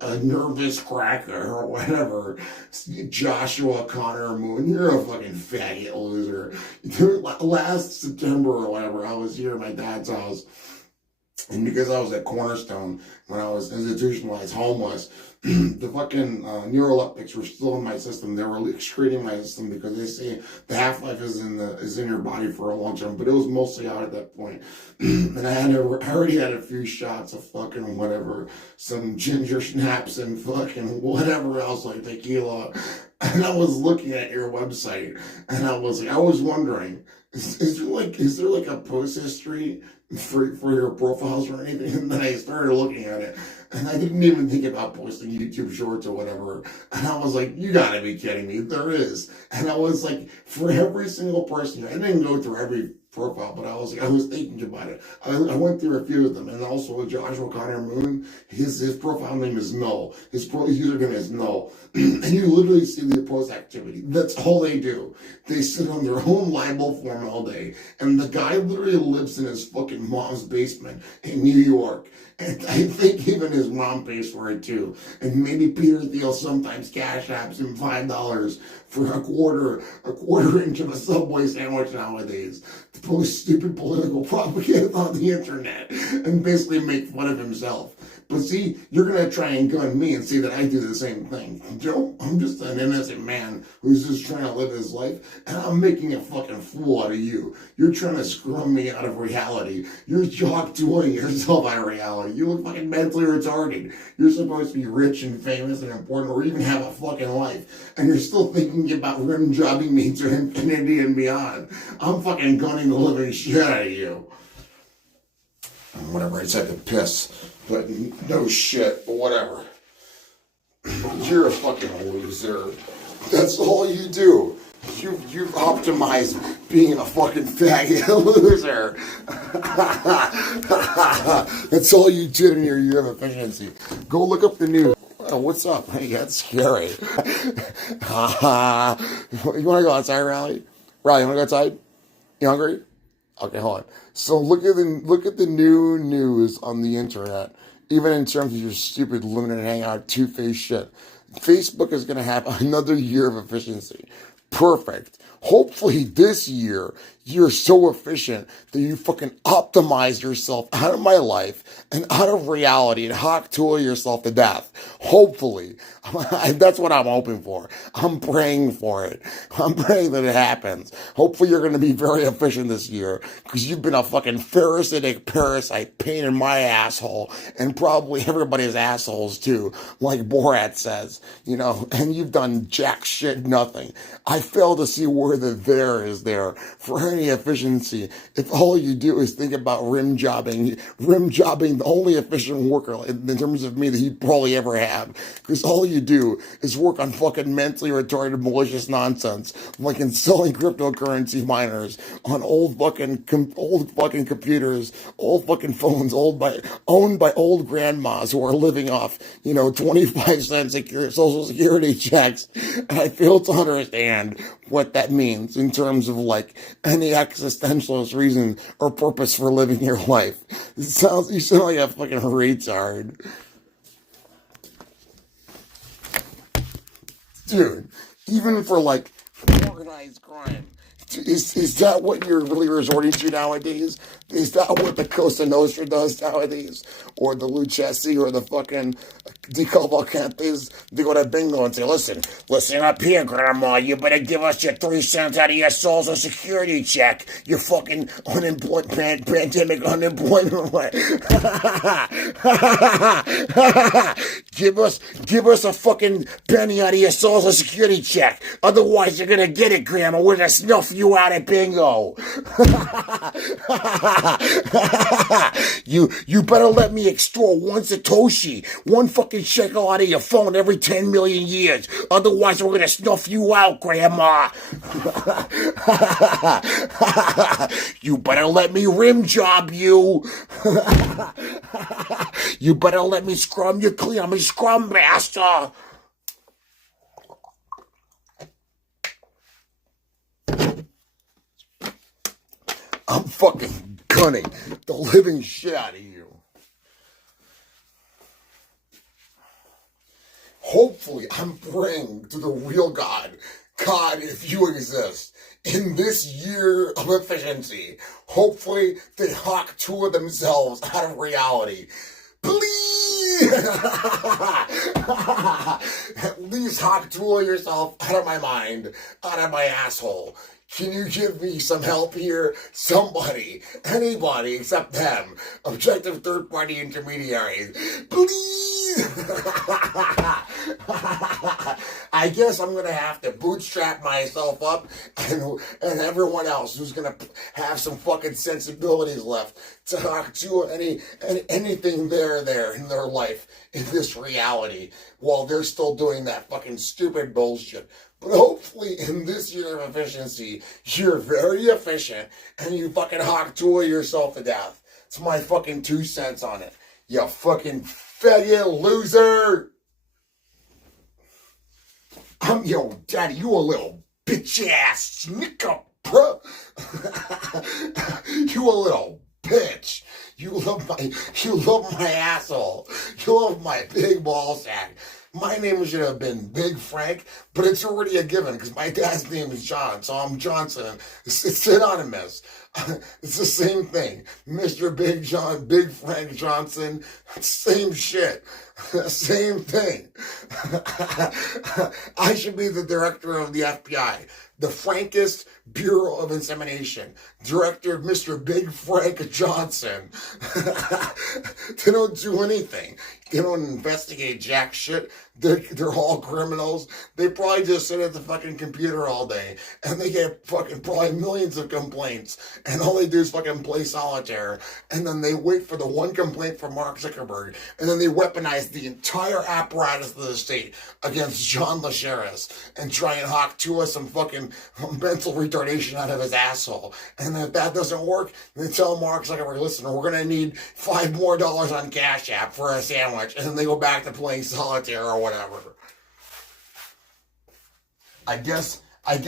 a nervous cracker or whatever, Joshua Connor Moon, you're a fucking faggot loser. Last September or whatever, I was here at my dad's house, and because I was at Cornerstone when I was institutionalized homeless, the fucking neuroleptics were still in my system. They were excreting my system because they say the half-life is in your body for a long time, but it was mostly out at that point. And I already had a few shots of fucking whatever, some ginger snaps and fucking whatever else like tequila. And I was looking at your website, and I was wondering, is there like a post history for your profiles or anything? And then I started looking at it, and I didn't even think about posting YouTube shorts or whatever. And I was like, you gotta be kidding me. There is. And I was like, for every single person, I didn't go through every profile, but I was thinking about it. I went through a few of them, and also with Joshua Connor Moon, his profile name is Null. His username is Null. And you literally see the post activity. That's all they do. They sit on their own libel form all day. And the guy literally lives in his fucking mom's basement in New York. And I think even his mom pays for it too. And maybe Peter Thiel sometimes cash apps him $5 for a quarter inch of a Subway sandwich nowadays to post stupid political propaganda on the internet and basically make fun of himself. But see, you're going to try and gun me and say that I do the same thing. Joe, I'm just an innocent man who's just trying to live his life, and I'm making a fucking fool out of you. You're trying to scrum me out of reality. You're doing yourself out of reality. You look fucking mentally retarded. You're supposed to be rich and famous and important or even have a fucking life, and you're still thinking about rim jobbing me to infinity and beyond. I'm fucking gunning the living shit out of you. Whatever, I just had to piss. But no shit, but whatever. You're a fucking loser. That's all you do. You've optimized being a fucking faggot loser. That's all you did in your year of efficiency. Go look up the news. Oh, what's up? Hey, that's scary. You want to go outside, Riley? Riley, you want to go outside? You hungry? Okay, hold on. So look at the new news on the internet. Even in terms of your stupid limited hangout two-faced shit, Facebook is going to have another year of efficiency. Perfect. Hopefully this year you're so efficient that you fucking optimize yourself out of my life and out of reality and hawk tool yourself to death. Hopefully. That's what I'm hoping for. I'm praying for it. I'm praying that it happens. Hopefully you're going to be very efficient this year because you've been a fucking parasitic parasite pain in my asshole and probably everybody's assholes too, like Borat says, you know, and you've done jack shit nothing. I fail to see where the there is there for any efficiency. If all you do is think about rim jobbing, the only efficient worker in terms of me that you probably ever have, because all you do is work on fucking mentally retarded malicious nonsense, like installing cryptocurrency miners on old fucking computers, old fucking phones, owned by old grandmas who are living off, 25-cent social security checks. And I fail to understand what that means in terms of like any existentialist reason or purpose for living your life. You sound like a fucking retard. Dude, even for like organized crime. Is that what you're really resorting to nowadays? Is that what the Cosa Nostra does nowadays? Or the Lucchesi or the fucking Di Cavalcantes? They go to bingo and say, listen up here, Grandma. You better give us your 3 cents out of your social security check. Your fucking pandemic unemployment. Give us a fucking penny out of your social security check. Otherwise, you're gonna get it, Grandma. We're gonna snuff you out at bingo. You better let me extort 1 Satoshi, 1 fucking shekel out of your phone every 10 million years. Otherwise, we're gonna snuff you out, Grandma. You better let me rim job you. You better let me scrum you clean. I'm a scrum master. I'm fucking gunning the living shit out of you. Hopefully, I'm praying to the real God. God, if you exist, in this year of efficiency, hopefully they hawk tool themselves out of reality. Please! At least hawk tool yourself out of my mind, out of my asshole. Can you give me some help here? Somebody, anybody except them, objective third-party intermediaries, please! I guess I'm going to have to bootstrap myself up and everyone else who's going to have some fucking sensibilities left to talk to anything there in their life in this reality while they're still doing that fucking stupid bullshit. But hopefully in this year of efficiency, you're very efficient and you fucking hawk tool yourself to death. It's my fucking 2 cents on it. You fucking faggot loser! I'm your daddy, you a little bitch ass snicker, bro. You a little bitch. You love my asshole. You love my big ball sack. My name should have been Big Frank, but it's already a given because my dad's name is John, so I'm Johnson. It's synonymous. It's the same thing. Mr. Big John, Big Frank Johnson, same shit. Same thing. I should be the director of the FBI. The frankest Bureau of Insemination. Director Mr. Big Frank Johnson. They don't do anything. They don't investigate jack shit. They're all criminals. They probably just sit at the fucking computer all day, and they get fucking probably millions of complaints, and all they do is fucking play solitaire, and then they wait for the one complaint from Mark Zuckerberg, and then they weaponize the entire apparatus of the state against John LaSharis and try and hawk to us some fucking mental retardation out of his asshole. And if that doesn't work, they tell Mark Zuckerberg, listen, we're going to need $5 more on Cash App for a sandwich, and then they go back to playing solitaire or whatever. I guess in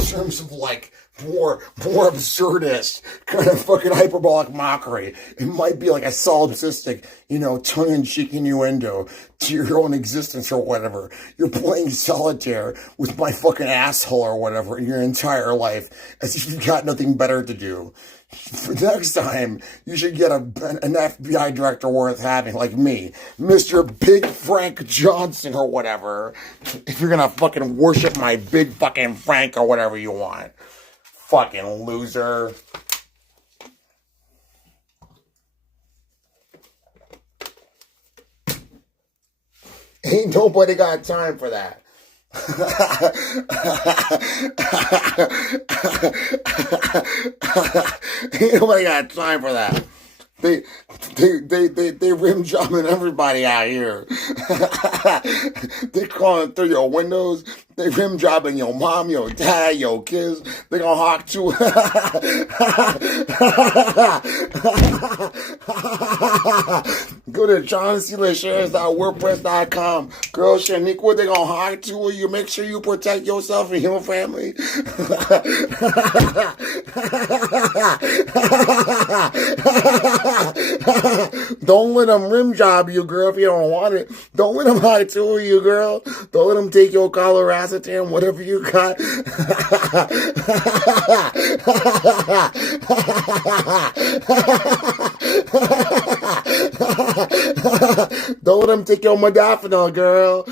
terms of like more absurdist kind of fucking hyperbolic mockery, it might be like a solipsistic, tongue-in-cheek innuendo to your own existence or whatever. You're playing solitaire with my fucking asshole or whatever in your entire life as if you've got nothing better to do. For next time, you should get an FBI director worth having, like me, Mr. Big Frank Johnson or whatever, if you're gonna fucking worship my Big fucking Frank or whatever you want. Fucking loser. Ain't nobody got time for that. Ain't nobody got time for that. They rim jobbing everybody out here. They calling through your windows. They rim jobbing your mom, your dad, your kids. They gonna hawk to. Go to johnclashares.wordpress.com. Girl, Shaniqua, they gonna hawk to you. Make sure you protect yourself and your family. Don't let them rim job you, girl, if you don't want it. Don't let them high tool you, girl. Don't let them take your coloracetam, whatever you got. Don't let them take your modafinil, girl.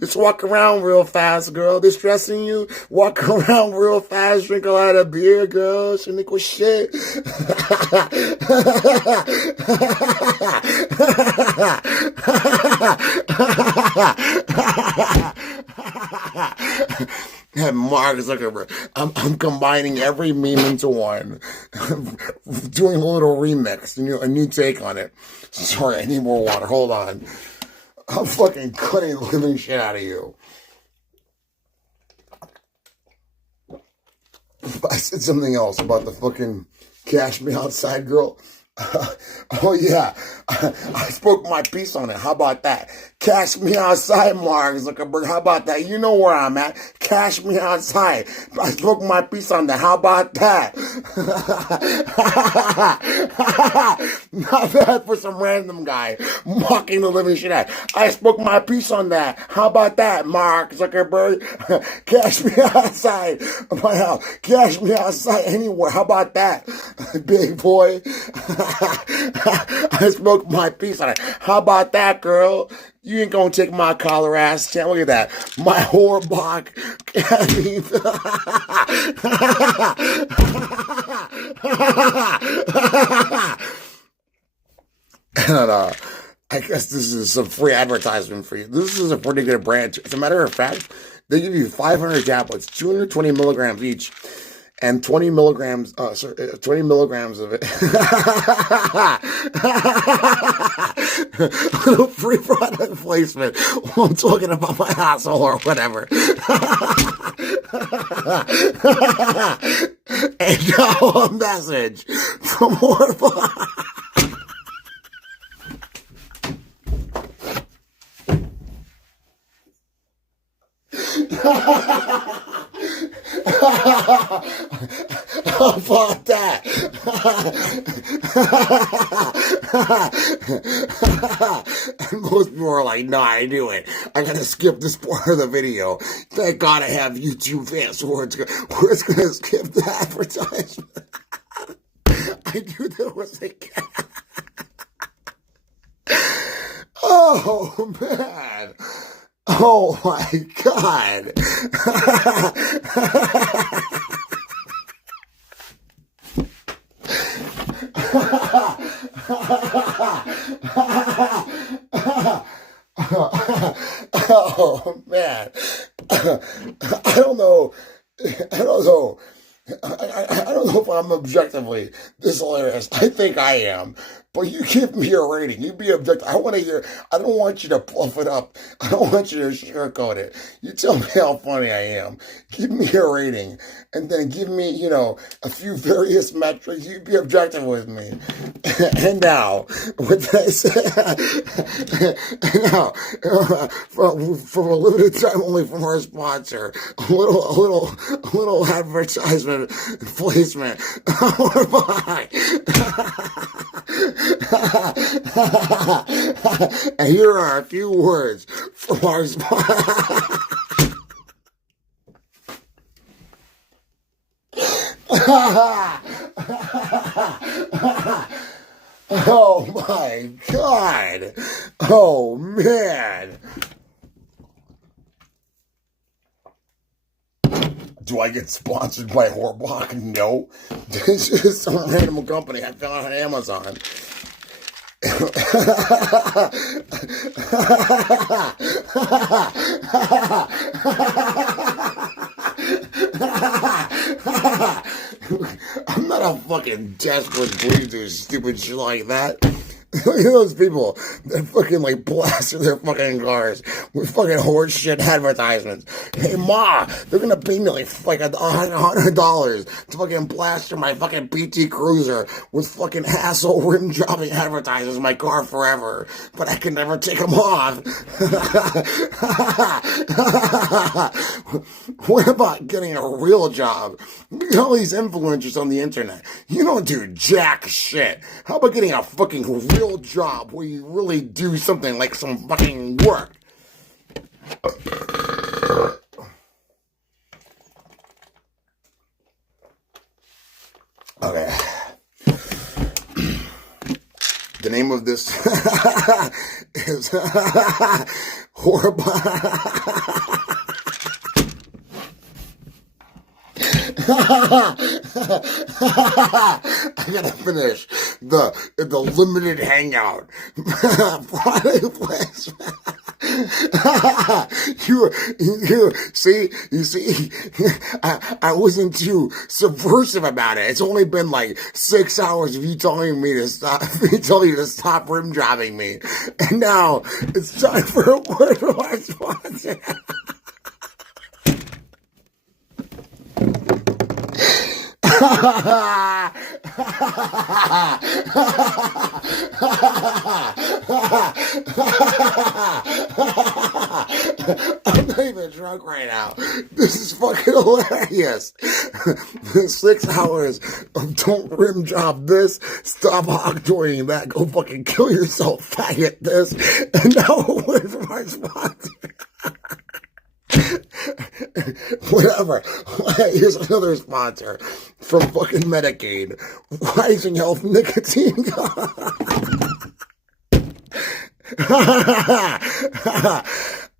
Just walk around real fast, girl. They're stressing you. Walk around real fast. Drink a lot of beer, girl. Shaniqua shit. And Mark Zuckerberg, I'm combining every meme into one. Doing a little remix, a new take on it. Sorry, I need more water. Hold on. I'm fucking cutting the living shit out of you. I said something else about the fucking Cash Me Outside girl. Oh yeah, I spoke my piece on it. How about that? Cash me outside, Mark Zuckerberg. How about that? You know where I'm at. Cash me outside. I spoke my piece on that. How about that? Not bad for some random guy mocking the living shit out. I spoke my piece on that. How about that, Mark Zuckerberg? Cash me outside my house. Cash me outside anywhere. How about that, big boy? I spoke my piece on it. How about that, girl? You ain't gonna take my collar ass. Can't look at that. My whorebach. And I guess this is some free advertisement for you. This is a pretty good brand. As a matter of fact, they give you 500 tablets, 220 milligrams each. And 20 milligrams of it. Free product placement while I'm talking about my asshole or whatever. And now a message from more. How about that? And most people are like, no, I knew it. I gotta skip this part of the video. Thank God I have YouTube fans where it's gonna skip the advertisement. I knew there was a cat. Oh, man. Oh my God. don't know. I don't know. I don't know if I'm objectively this hilarious. I think I am. But you give me a rating. You be objective. I want to hear. I don't want you to fluff it up. I don't want you to sugarcoat it. You tell me how funny I am. Give me a rating. And then give me, a few various metrics. You be objective with me. And now, with this, now, for a limited time only from our sponsor, a little advertisement placement. Bye. And here are a few words from our sponsor. Oh my God. Oh man. Do I get sponsored by Horbach? No. This is some random company I found on Amazon. I'm not a fucking desperate bleed to stupid shit like that. Look at those people that fucking plaster their fucking cars with fucking horse shit advertisements. Hey ma, they're gonna pay me like $100 to fucking plaster my fucking PT Cruiser with fucking asshole rim dropping advertisements in my car forever, but I can never take them off. What about getting a real job? Look at all these influencers on the internet. You don't do jack shit. How about getting a fucking real job where you really do something like some fucking work? Okay. The name of this is Horrible. I gotta finish the limited hangout product placement. you see, I wasn't too subversive about it. It's only been like 6 hours of you telling me to stop, telling you to stop rim dropping me, and now it's time for a word from our sponsor. I'm not even drunk right now. This is fucking hilarious. 6 hours of don't rim job this, stop hog joining that, go fucking kill yourself, faggot this, and now a word from our sponsor. Whatever. Here's another sponsor from fucking Medicaid. Rising Health Nicotine.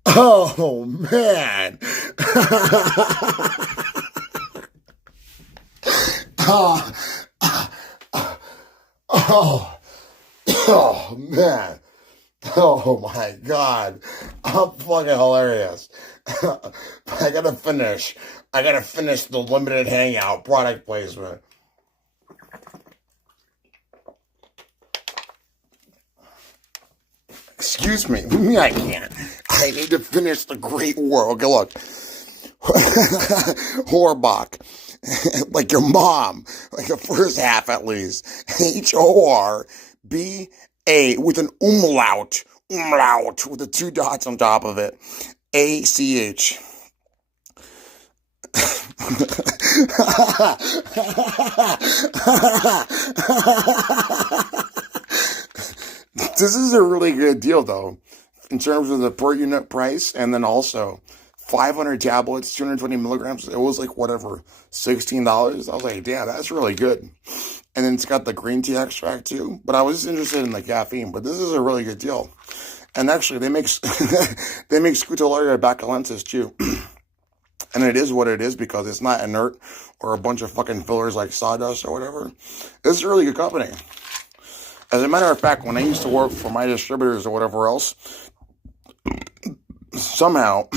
Oh man. Oh man. Oh my God. I'm fucking hilarious. I gotta finish the limited hangout product placement. Excuse me. I can't. I need to finish the great war. Okay, look. Horbach. Like your mom. Like the first half at least. HORBA with an umlaut. Umlaut with the 2 dots on top of it. ACH. This is a really good deal, though, in terms of the per unit price, and then also 500 tablets, 220 milligrams. It was like whatever, $16. I was like, damn, that's really good. And then it's got the green tea extract too. But I was just interested in the caffeine. But this is a really good deal. And actually, they make Scutellaria baccalensis too. And it is what it is because it's not inert or a bunch of fucking fillers like sawdust or whatever. This is a really good company. As a matter of fact, when I used to work for my distributors or whatever else, somehow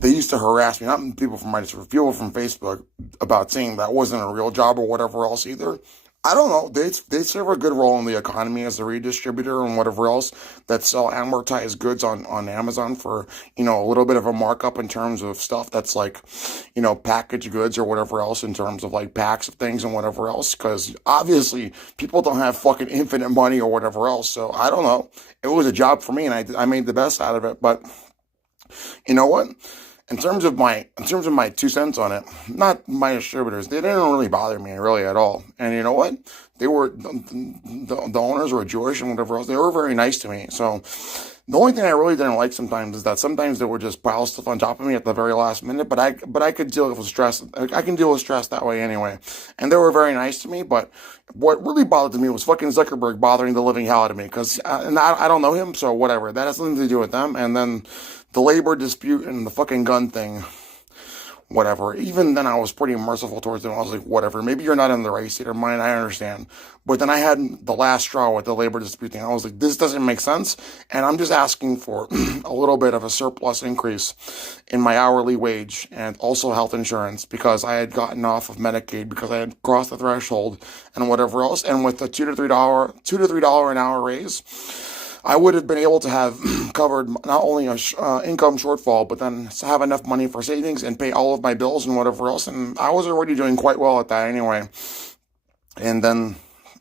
they used to harass me, not people from my district, people from Facebook, about saying that wasn't a real job or whatever else either. I don't know. They serve a good role in the economy as a redistributor and whatever else that sell amortized goods on Amazon for, a little bit of a markup in terms of stuff that's like, packaged goods or whatever else in terms of like packs of things and whatever else. Because obviously people don't have fucking infinite money or whatever else. So I don't know. It was a job for me and I made the best out of it. But you know what? In terms of my 2 cents on it, not my distributors, they didn't really bother me really at all. And you know what? They were the owners were Jewish and whatever else. They were very nice to me. So the only thing I really didn't like sometimes is that sometimes they would just pile stuff on top of me at the very last minute. But I could deal with stress. I can deal with stress that way anyway. And they were very nice to me. But what really bothered me was fucking Zuckerberg bothering the living hell out of me. Because and I don't know him, so whatever. That has nothing to do with them. And then the labor dispute and the fucking gun thing, whatever. Even then, I was pretty merciful towards them. I was like, whatever. Maybe you're not in the right state of mind. I understand. But then I had the last straw with the labor dispute thing. I was like, this doesn't make sense. And I'm just asking for a little bit of a surplus increase in my hourly wage and also health insurance because I had gotten off of Medicaid because I had crossed the threshold and whatever else. And with the $2 to $3 an hour raise, I would have been able to have covered not only a income shortfall, but then have enough money for savings and pay all of my bills and whatever else. And I was already doing quite well at that anyway. And then,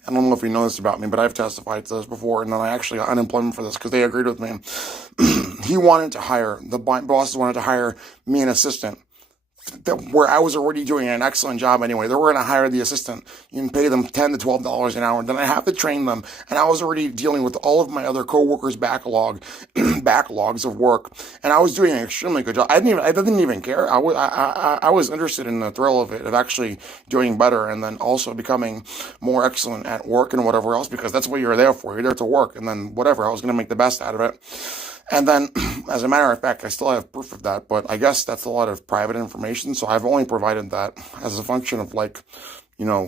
I don't know if you know this about me, but I've testified to this before. And then I actually got unemployment for this because they agreed with me. The bosses wanted to hire me an assistant. Where I was already doing an excellent job anyway. They were going to hire the assistant and pay them $10 to $12 an hour. Then I have to train them. And I was already dealing with all of my other coworkers' backlogs of work. And I was doing an extremely good job. I didn't even care. I was interested in the thrill of it, of actually doing better and then also becoming more excellent at work and whatever else, because that's what you're there for. You're there to work. And then whatever, I was going to make the best out of it. And then, as a matter of fact, I still have proof of that, but I guess that's a lot of private information, so I've only provided that as a function of, like,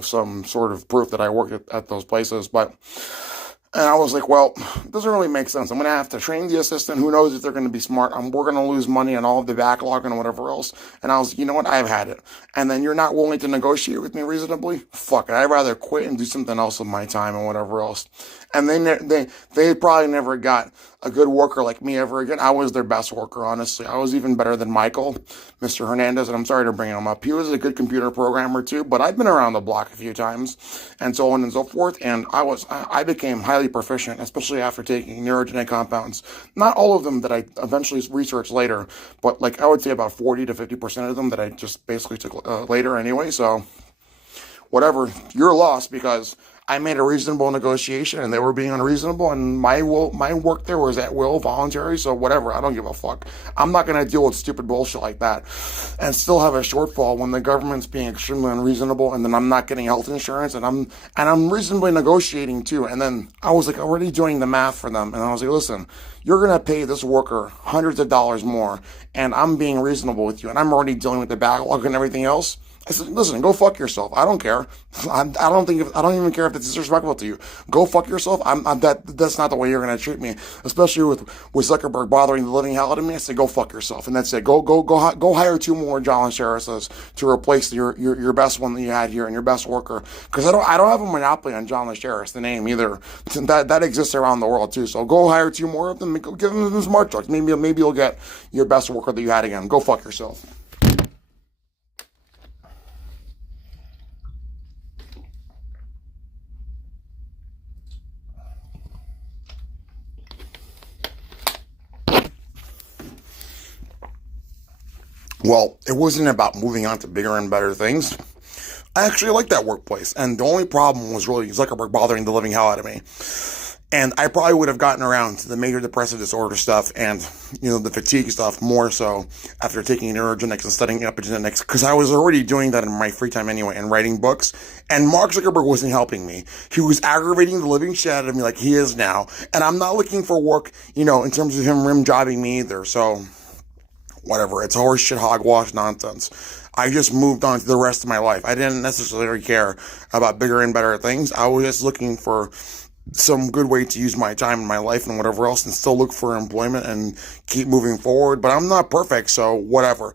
some sort of proof that I work at those places, and I was like, well, it doesn't really make sense. I'm going to have to train the assistant. Who knows if they're going to be smart? We're going to lose money on all of the backlog and whatever else. And I was, you know what? I've had it. And then you're not willing to negotiate with me reasonably? Fuck it. I'd rather quit and do something else with my time and whatever else. And they probably never got a good worker like me ever again. I was their best worker, honestly. I was even better than Michael, Mr. Hernandez, and I'm sorry to bring him up. He was a good computer programmer too, but I've been around the block a few times and so on and so forth, and I became highly proficient, especially after taking neurogenic compounds. Not all of them that I eventually researched later, but like I would say about 40 to 50% of them that I just basically took later anyway, so whatever, you're lost because I made a reasonable negotiation and they were being unreasonable, and my work there was at will, voluntary, so whatever, I don't give a fuck. I'm not going to deal with stupid bullshit like that and still have a shortfall when the government's being extremely unreasonable, and then I'm not getting health insurance, and I'm reasonably negotiating too. And then I was like already doing the math for them, and I was like, listen, you're going to pay this worker hundreds of dollars more, and I'm being reasonable with you, and I'm already dealing with the backlog and everything else. I said, listen, go fuck yourself. I don't care. I don't even care if it's disrespectful to you. Go fuck yourself. That's not the way you're going to treat me, especially with Zuckerberg bothering the living hell out of me. I said, go fuck yourself. And that's it. Go hire 2 more John Sherises to replace your best one that you had here and your best worker. Cause I don't have a monopoly on John Sheriff, the name either. That exists around the world too. So go hire 2 more of them and go give them some smart trucks. Maybe you'll get your best worker that you had again. Go fuck yourself. Well, it wasn't about moving on to bigger and better things. I actually liked that workplace, and the only problem was really Zuckerberg bothering the living hell out of me. And I probably would have gotten around to the major depressive disorder stuff and, the fatigue stuff more so after taking neurogenics and studying epigenetics, because I was already doing that in my free time anyway and writing books. And Mark Zuckerberg wasn't helping me. He was aggravating the living shit out of me like he is now. And I'm not looking for work, in terms of him rim jobbing me either. So whatever, it's horse shit, hogwash nonsense. I just moved on to the rest of my life. I didn't necessarily care about bigger and better things. I was just looking for some good way to use my time and my life and whatever else and still look for employment and keep moving forward. But I'm not perfect, so whatever.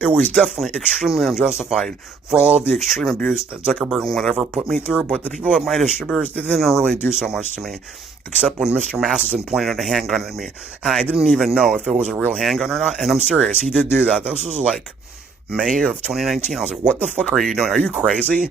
It was definitely extremely unjustified for all of the extreme abuse that Zuckerberg and whatever put me through. But the people at my distributors, they didn't really do so much to me, except when Mr. Masterson pointed a handgun at me. And I didn't even know if it was a real handgun or not. And I'm serious, he did do that. This was like May of 2019. I was like, what the fuck are you doing? Are you crazy?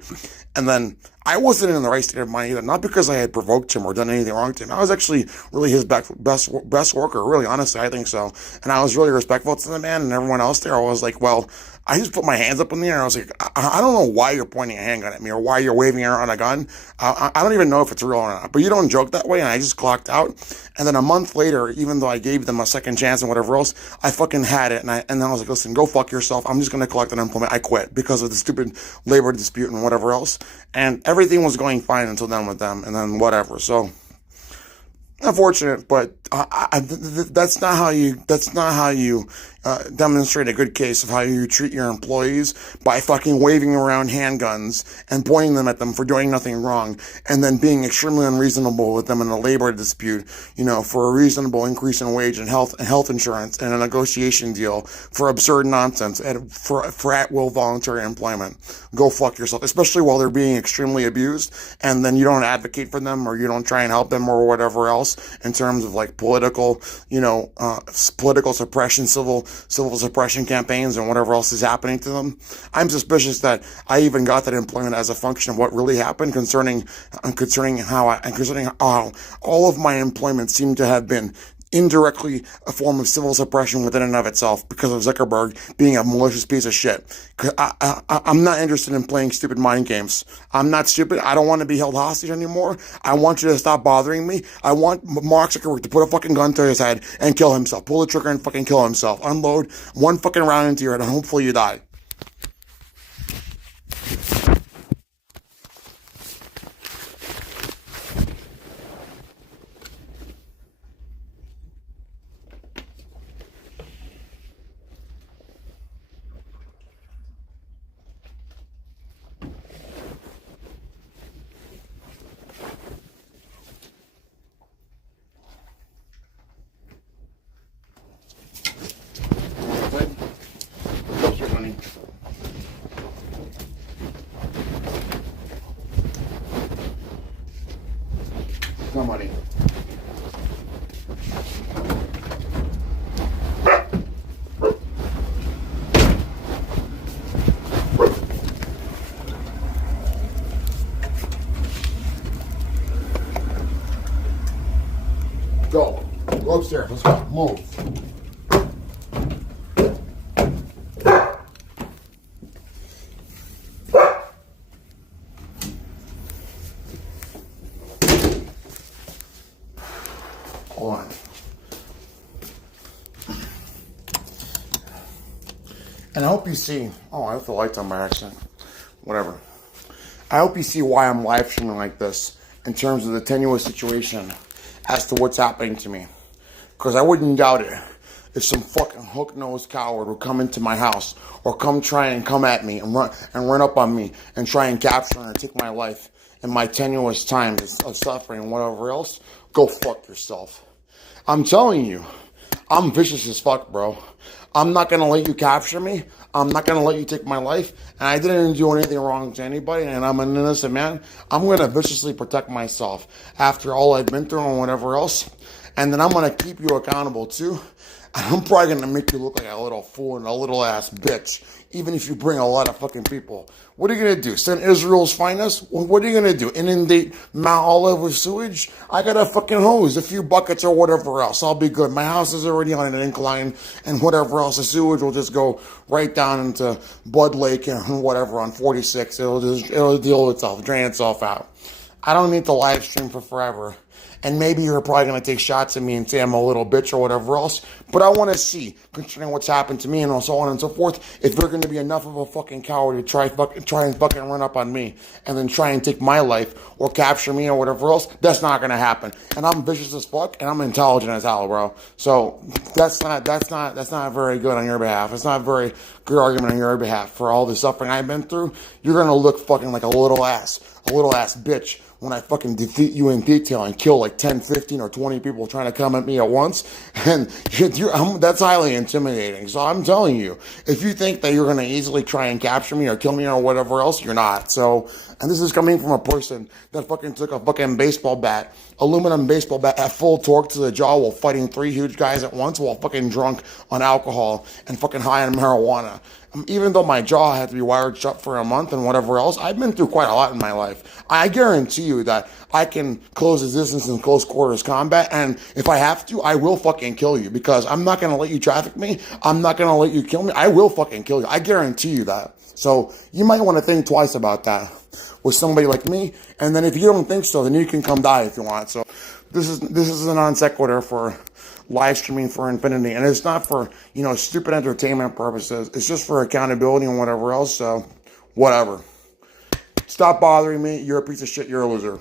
And then I wasn't in the right state of mind either, not because I had provoked him or done anything wrong to him. I was actually really his best worker, really, honestly, I think so. And I was really respectful to the man and everyone else there. I was like, well, I just put my hands up in the air and I was like, I don't know why you're pointing a handgun at me or why you're waving around a gun. I don't even know if it's real or not, but you don't joke that way. And I just clocked out. And then a month later, even though I gave them a second chance and whatever else, I fucking had it. And then I was like, listen, go fuck yourself. I'm just going to collect unemployment. I quit because of the stupid labor dispute and whatever else. And everything was going fine until then with them and then whatever. So unfortunate, but that's not how you demonstrate a good case of how you treat your employees, by fucking waving around handguns and pointing them at them for doing nothing wrong, and then being extremely unreasonable with them in a labor dispute, for a reasonable increase in wage and health insurance and a negotiation deal for absurd nonsense and for at-will voluntary employment. Go fuck yourself, especially while they're being extremely abused, and then you don't advocate for them or you don't try and help them or whatever else in terms of like political suppression, civil suppression campaigns and whatever else is happening to them. I'm suspicious that I even got that employment as a function of what really happened concerning how all of my employment seemed to have been indirectly a form of civil suppression within and of itself because of Zuckerberg being a malicious piece of shit. I'm not interested in playing stupid mind games. I'm not stupid. I don't want to be held hostage anymore. I want you to stop bothering me. I want Mark Zuckerberg to put a fucking gun to his head and kill himself. Pull the trigger and fucking kill himself. Unload one fucking round into your head and hopefully you die. No money. Go. Go upstairs. Let's go. Move. Hold on. And I hope you see. Oh, I left the lights on by accident. Whatever. I hope you see why I'm live streaming like this in terms of the tenuous situation as to what's happening to me. Because I wouldn't doubt it if some fucking hook-nosed coward would come into my house or try and come at me and run up on me and try and capture and take my life in my tenuous time of suffering and whatever else. Go fuck yourself. I'm telling you, I'm vicious as fuck, bro. I'm not gonna let you capture me. I'm not gonna let you take my life. And I didn't do anything wrong to anybody, and I'm an innocent man. I'm gonna viciously protect myself after all I've been through and whatever else. And then I'm gonna keep you accountable too. I'm probably gonna make you look like a little fool and a little ass bitch, even if you bring a lot of fucking people. What are you gonna do? Send Israel's finest? What are you gonna do? Inundate Mount Olive with sewage? I got a fucking hose, a few buckets or whatever else. I'll be good. My house is already on an incline and whatever else. The sewage will just go right down into Blood Lake and whatever on 46. It'll deal with itself, drain itself out. I don't need to live stream for forever. And maybe you're probably going to take shots at me and say I'm a little bitch or whatever else. But I want to see, considering what's happened to me and so on and so forth, if you're going to be enough of a fucking coward to try and fucking run up on me and then try and take my life or capture me or whatever else. That's not going to happen. And I'm vicious as fuck and I'm intelligent as hell, bro. So that's not very good on your behalf. It's not a very good argument on your behalf for all the suffering I've been through. You're going to look fucking like a little ass bitch when I fucking defeat you in detail and kill like 10, 15, or 20 people trying to come at me at once. And that's highly intimidating. So I'm telling you, if you think that you're going to easily try and capture me or kill me or whatever else, you're not. So, and this is coming from a person that fucking took a fucking baseball bat, aluminum baseball bat at full torque to the jaw while fighting 3 huge guys at once while fucking drunk on alcohol and fucking high on marijuana. Even though my jaw had to be wired shut for a month and whatever else, I've been through quite a lot in my life. I guarantee you that I can close the distance in close quarters combat, and if I have to, I will fucking kill you, because I'm not going to let you traffic me. I'm not going to let you kill me. I will fucking kill you. I guarantee you that. So you might want to think twice about that with somebody like me, and then if you don't think so, then you can come die if you want. So this is a non sequitur for live streaming for infinity, and it's not for, you know, stupid entertainment purposes. It's just for accountability and whatever else. So whatever. Stop bothering me. You're a piece of shit. You're a loser.